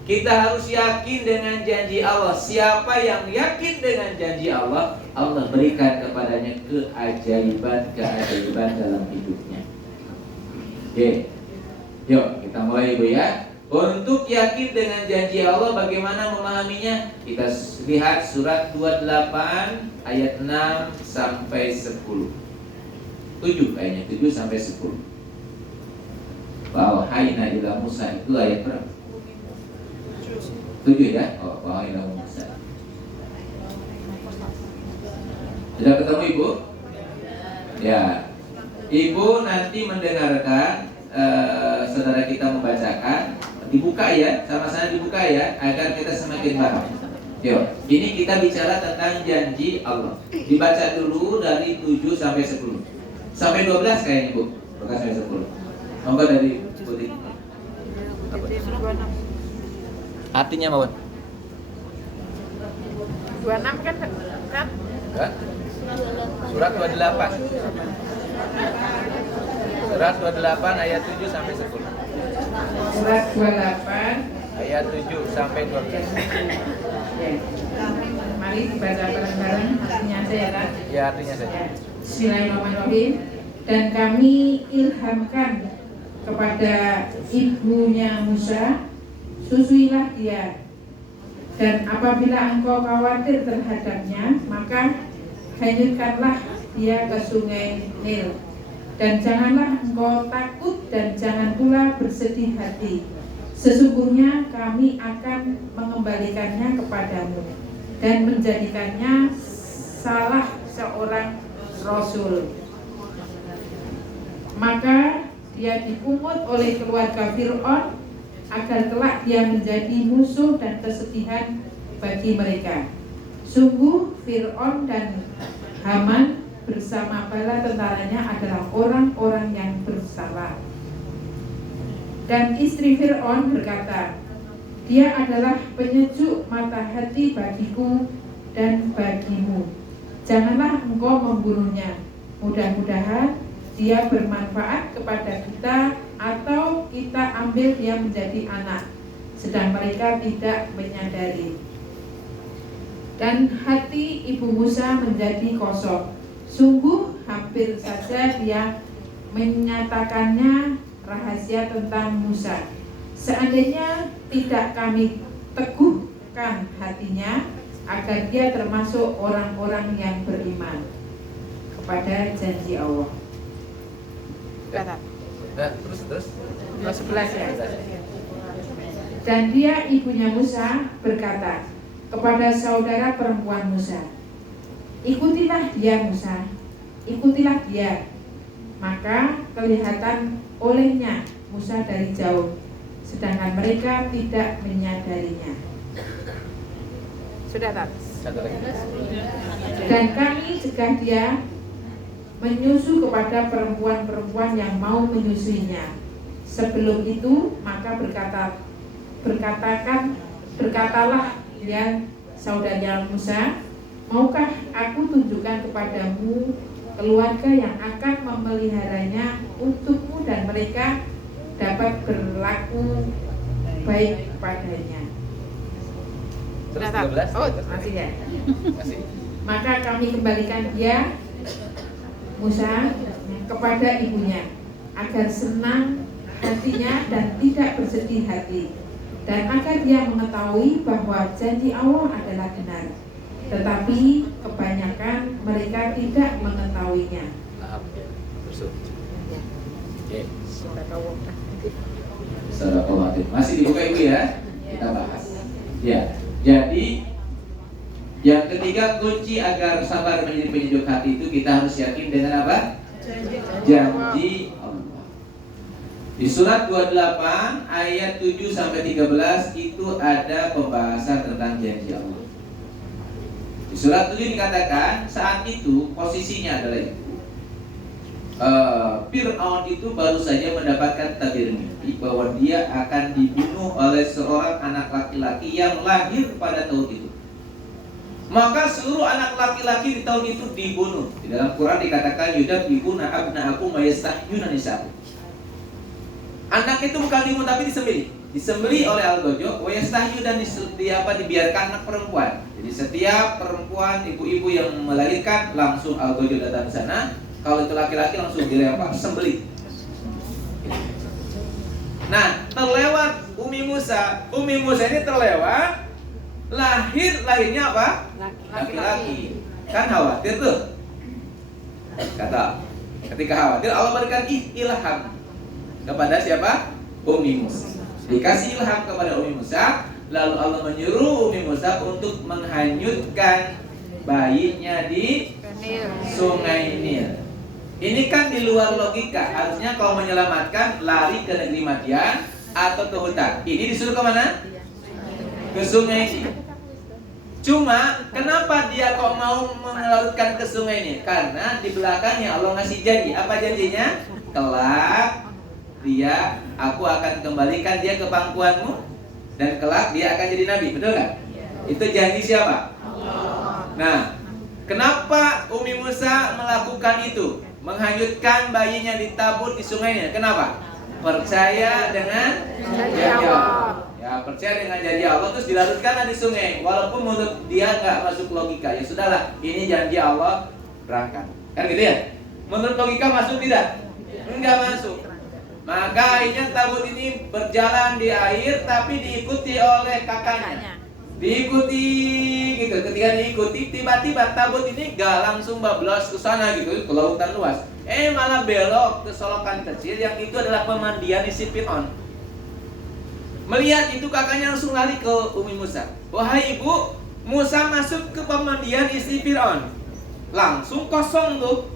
Kita harus yakin dengan janji Allah. Siapa yang yakin dengan janji Allah, Allah berikan kepadanya keajaiban dalam hidupnya. Oke, yuk kita mulai ibu ya. Untuk yakin dengan janji Allah, bagaimana memahaminya? Kita lihat surat 28 ayat 6 sampai 10. 7 kayaknya, 7 sampai 10. Wahayna ila Musa itu ayat berapa? 7 ya? Oh, wahayna ila Musa. Sudah ketemu ibu? Ya. Ibu nanti mendengarkan saudara kita membacakan. Dibuka ya, sama-sama dibuka ya, agar kita semakin paham. Yuk, ini kita bicara tentang janji Allah. Dibaca dulu dari 7 sampai 10. Sampai 12 kayaknya Bu, bukan sampai 10. Monggo dari Putih. Artinya apa? 26 kan? Enggak. Surat 28. Surat 28 ayat 7 sampai 10. Surat 28 ayat 7 sampai 12. ya. Mari dibaca bareng-bareng artinya saja ya kan? Ya, artinya saja. Bismillahirrahmanirrahim. Dan kami ilhamkan kepada ibunya Musa, susuilah dia. Dan apabila engkau khawatir terhadapnya, maka hanyutkanlah dia ke sungai Nil. Dan janganlah engkau takut dan jangan pula bersedih hati. Sesungguhnya kami akan mengembalikannya kepadamu dan menjadikannya salah seorang rasul. Maka dia dipungut oleh keluarga Fir'aun agar kelak dia menjadi musuh dan kesedihan bagi mereka. Sungguh Fir'aun dan Haman bersama bala tentaranya adalah orang-orang yang bersalah. Dan istri Fir'aun berkata, dia adalah penyejuk mata hati bagiku dan bagimu. Janganlah engkau membunuhnya. Mudah-mudahan dia bermanfaat kepada kita atau kita ambil dia menjadi anak, sedang mereka tidak menyadari. Dan hati ibu Musa menjadi kosong. Sungguh hampir saja dia menyatakannya rahasia tentang Musa. Seandainya tidak kami teguhkan hatinya agar dia termasuk orang-orang yang beriman. kepada janji Allah. Nah, terus. Ayat 11 ya. Dan dia ibunya Musa berkata kepada saudara perempuan Musa, ikutilah dia Musa, ikutilah dia. Maka kelihatan olehnya Musa dari jauh, sedangkan mereka tidak menyadarinya. Sudah tak? Dan kami cegah dia menyusu kepada perempuan-perempuan yang mau menyusuinya. Sebelum itu maka berkatalah ya saudara Musa, maukah aku tunjukkan kepadamu keluarga yang akan memeliharanya untukmu dan mereka dapat berlaku baik kepadanya. Terus Sudah tak? 13. Oh, masih ya. Masih. Maka kami kembalikan dia Musa kepada ibunya agar senang hatinya dan tidak bersedih hati, dan agar dia mengetahui bahwa janji Allah adalah benar, tetapi kebanyakan mereka tidak mengetahuinya. Paham. Terus. Oke. Masih dibuka Ibu ya? Kita bahas. Ya. Jadi yang ketiga, kunci agar sabar menjadi penyejuk hati itu kita harus yakin dengan apa? Janji Allah. Di surat 28 ayat 7 sampai 13 itu ada pembahasan tentang janji Allah. Di surat 7 dikatakan saat itu posisinya adalah itu. Fir'aun itu baru saja mendapatkan tabir mimpi bahwa dia akan dibunuh oleh seorang anak laki-laki yang lahir pada tahun itu. Maka seluruh anak laki-laki di tahun itu dibunuh. Di dalam Quran dikatakan yudabihuna abna'akum wa yastahyuna nisa'akum. Anak itu bukan dibunuh tapi disembelih. Disembelih oleh Al-Gojo, wa yastahyu dan dibiarkan anak perempuan. Jadi setiap perempuan, ibu-ibu yang melahirkan langsung Al-Gojo datang ke sana. Kalau itu laki-laki langsung dilempar, sembelih. Nah, terlewat Umi Musa. Umi Musa ini terlewat lahirnya apa? Laki-laki. Kan khawatir tuh. Kata, ketika khawatir Allah berikan ilham kepada siapa? Umi Musa. Dikasih ilham kepada Umi Musa, lalu Allah menyuruh Umi Musa untuk menghanyutkan bayinya di Sungai Nil. Ini kan di luar logika. Harusnya kalau menyelamatkan lari ke negeri Madian atau ke hutan. Ini disuruh ke mana? Ke sungai ini. Cuma kenapa dia kok mau melautkan ke sungai ini? Karena di belakangnya Allah ngasih janji. Apa janjinya? Kelak aku akan kembalikan dia ke pangkuanmu, dan kelak dia akan jadi nabi. Betul nggak? Itu janji siapa? Allah. Nah, kenapa Umi Musa melakukan itu? Menghanyutkan bayinya ditabur di sungainya. Kenapa? Percaya dengan janji Allah. Ya, percaya dengan janji Allah terus dilarutkan di sungai. Walaupun menurut dia nggak masuk logika. Ya sudahlah, ini janji Allah, berangkat. Kan gitu ya? Menurut logika masuk tidak? Enggak masuk. Maka akhirnya tabut ini berjalan di air tapi diikuti oleh kakaknya. Diikuti gitu. Ketika diikuti, tiba-tiba tabut ini gak langsung bablas ke sana gitu, ke lautan luas. Malah belok ke solokan kecil yang itu adalah pemandian isi Fir'aun. Melihat itu kakaknya langsung lari ke Umi Musa. Wahai ibu, Musa masuk ke pemandian istri Fir'aun. Langsung kosong tuh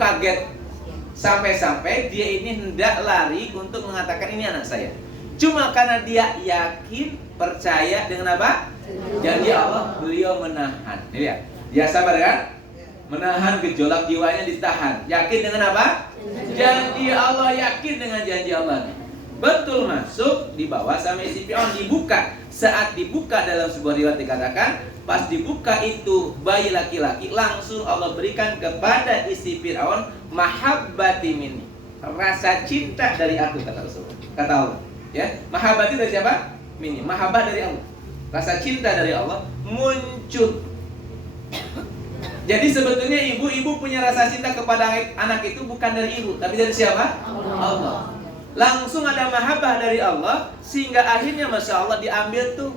kaget. Sampai-sampai dia ini hendak lari untuk mengatakan ini anak saya. Cuma karena dia yakin, percaya dengan apa? Janji Allah, beliau menahan. Ini ya, dia sabar kan? Menahan gejolak jiwanya, ditahan. Yakin dengan apa? Janji Allah, yakin dengan janji Allah. Betul masuk, dibawa sama isi Fir'aun, dibuka. Saat dibuka dalam sebuah riwayat dikatakan, pas dibuka itu bayi laki-laki, langsung Allah berikan kepada isi Fir'aun mahabbati minni, rasa cinta dari aku, kata Rasulullah. Kata Allah. Ya, mahabbati dari siapa? Minni, mahabbah dari Allah. Rasa cinta dari Allah muncul. Jadi sebetulnya ibu punya rasa cinta kepada anak itu bukan dari ibu, tapi dari siapa? Allah. Langsung ada mahabbah dari Allah, sehingga akhirnya Masya Allah diambil tuh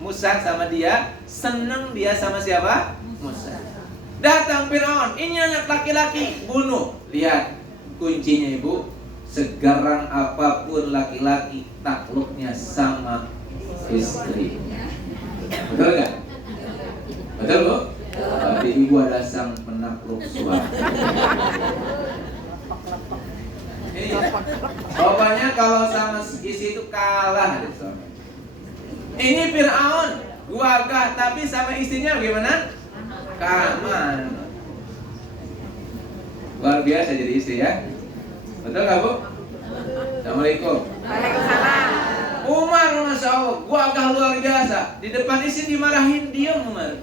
Musa sama dia, senang dia sama siapa? Musa. Datang Fir'aun, ini anak laki-laki, bunuh. Lihat kuncinya ibu, segarang apapun laki-laki, takluknya sama istri. Betul nggak? Betul bu? Berarti ibu adalah sang penakluk suami. Pokoknya kalau sama istri itu kalah deh suami. Ini Fir'aun, gagah, tapi sama istrinya gimana? Kaman. Luar biasa jadi istri ya. Betul nggak bu? Assalamualaikum. Waalaikumsalam. Umar, masya Allah, gagah luar biasa. Di depan istri dimarahin, diam Umar.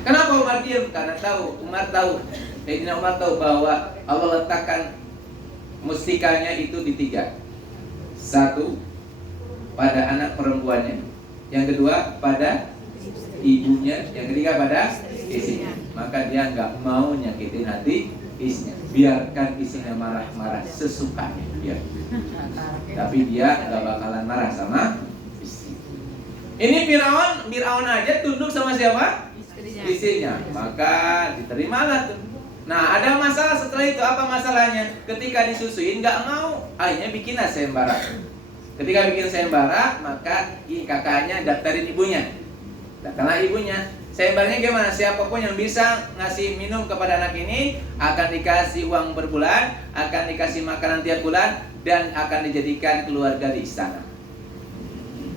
Kenapa Umar diam? Karena Umar tahu, Sayyidina Umar tahu bahwa Allah letakkan mustikanya itu di 3. 1 pada anak perempuannya, yang kedua pada ibunya, yang ketiga pada istrinya. Maka dia nggak mau nyakitin hati istrinya. Biarkan istrinya marah-marah sesukanya, biar. Tapi dia nggak bakalan marah sama istri. Ini Fir'aun aja tunduk sama siapa? Istrinya. Maka diterimalah tuh. Nah, ada masalah setelah itu. Apa masalahnya? Ketika disusuin nggak mau, akhirnya bikinlah sayembara. Ketika bikin sayembara, maka kakaknya daftarin ibunya. Datanglah ibunya. Sayembaranya gimana? Siapapun yang bisa ngasih minum kepada anak ini akan dikasih uang per bulan, akan dikasih makanan tiap bulan, dan akan dijadikan keluarga di istana.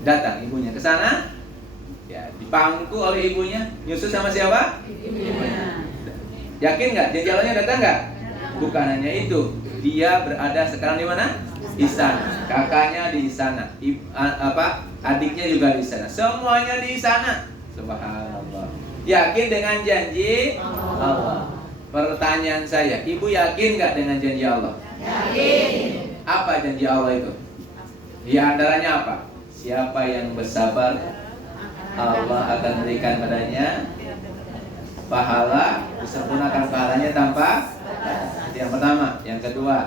Datang ibunya ke sana, ya dipangku oleh ibunya. Nyusul sama siapa? Ibunya. Yakin nggak? Janji Allahnya datang nggak? Bukan hanya itu, dia berada sekarang di mana? Istana. Kakaknya di istana, adiknya juga di istana, semuanya di istana. Subhanallah. Yakin dengan janji Allah? Pertanyaan saya, ibu yakin nggak dengan janji Allah? Yakin. Apa janji Allah itu? Di antaranya apa? Siapa yang bersabar, Allah akan berikan padanya pahala, disempurnakan pahalanya tanpa batas. Yang pertama. Yang kedua,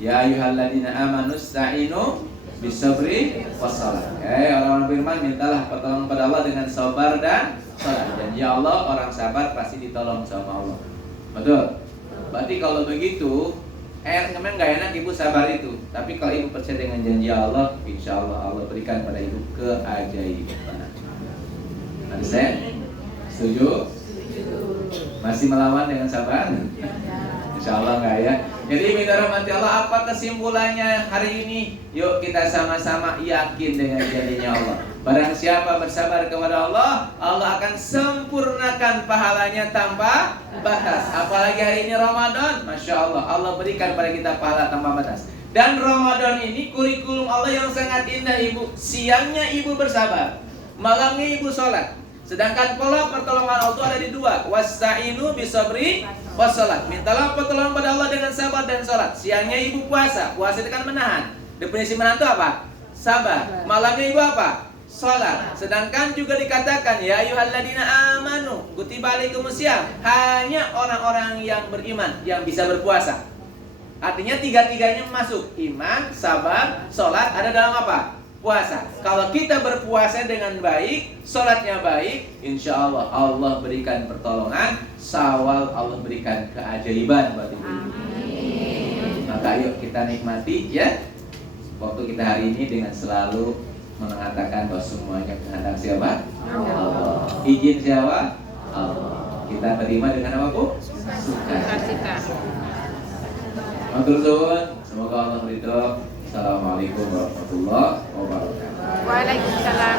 ya ayyuhalladzina amanu sta'inu bisabri wassalah. Orang-orang beriman, mintalah pertolongan pada Allah dengan sabar dan salat. Dan ya Allah, orang sabar pasti ditolong sama Allah. Betul? Berarti kalau begitu, kemarin gak enak ibu sabar itu. Tapi kalau ibu percaya dengan janji Allah, insya Allah Allah berikan pada ibu keajaiban. Ada saya? Setuju? Masih melawan dengan sabar? Insya Allah enggak ya. Jadi minta rahmati Allah, apa kesimpulannya hari ini? Yuk kita sama-sama yakin dengan janjinya Allah. Barang siapa bersabar kepada Allah, Allah akan sempurnakan pahalanya tanpa batas. Apalagi hari ini Ramadan, Masya Allah, Allah berikan pada kita pahala tanpa batas. Dan Ramadan ini kurikulum Allah yang sangat indah ibu. Siangnya ibu bersabar, malamnya ibu sholat. Sedangkan pola pertolongan Allah itu ada di 2. Wasta'inu bisabri wassalat. Mintalah pertolongan pada Allah dengan sabar dan sholat. Siangnya ibu puasa. Puasa itu kan menahan. Definisi menahan itu apa? Sabar. Malamnya ibu apa? Sholat. Sedangkan juga dikatakan, ya ayyuhalladzina amanu kutiba alaikumusiyam. Hanya orang-orang yang beriman yang bisa berpuasa. Artinya 3-tiganya masuk. Iman, sabar, sholat ada dalam apa? Puasa. Kalau kita berpuasa dengan baik, sholatnya baik, insya Allah Allah berikan pertolongan, Syawal Allah berikan keajaiban buat ibu. Maka yuk kita nikmati ya waktu kita hari ini dengan selalu mengatakan bahwa semuanya kehendak siapa? Allah. Izin siapa? Allah. Kita terima dengan apa bu? Sukacita. Matur suwun, semoga Allah ridho. Assalamualaikum warahmatullahi wabarakatuh. Waalaikumsalam.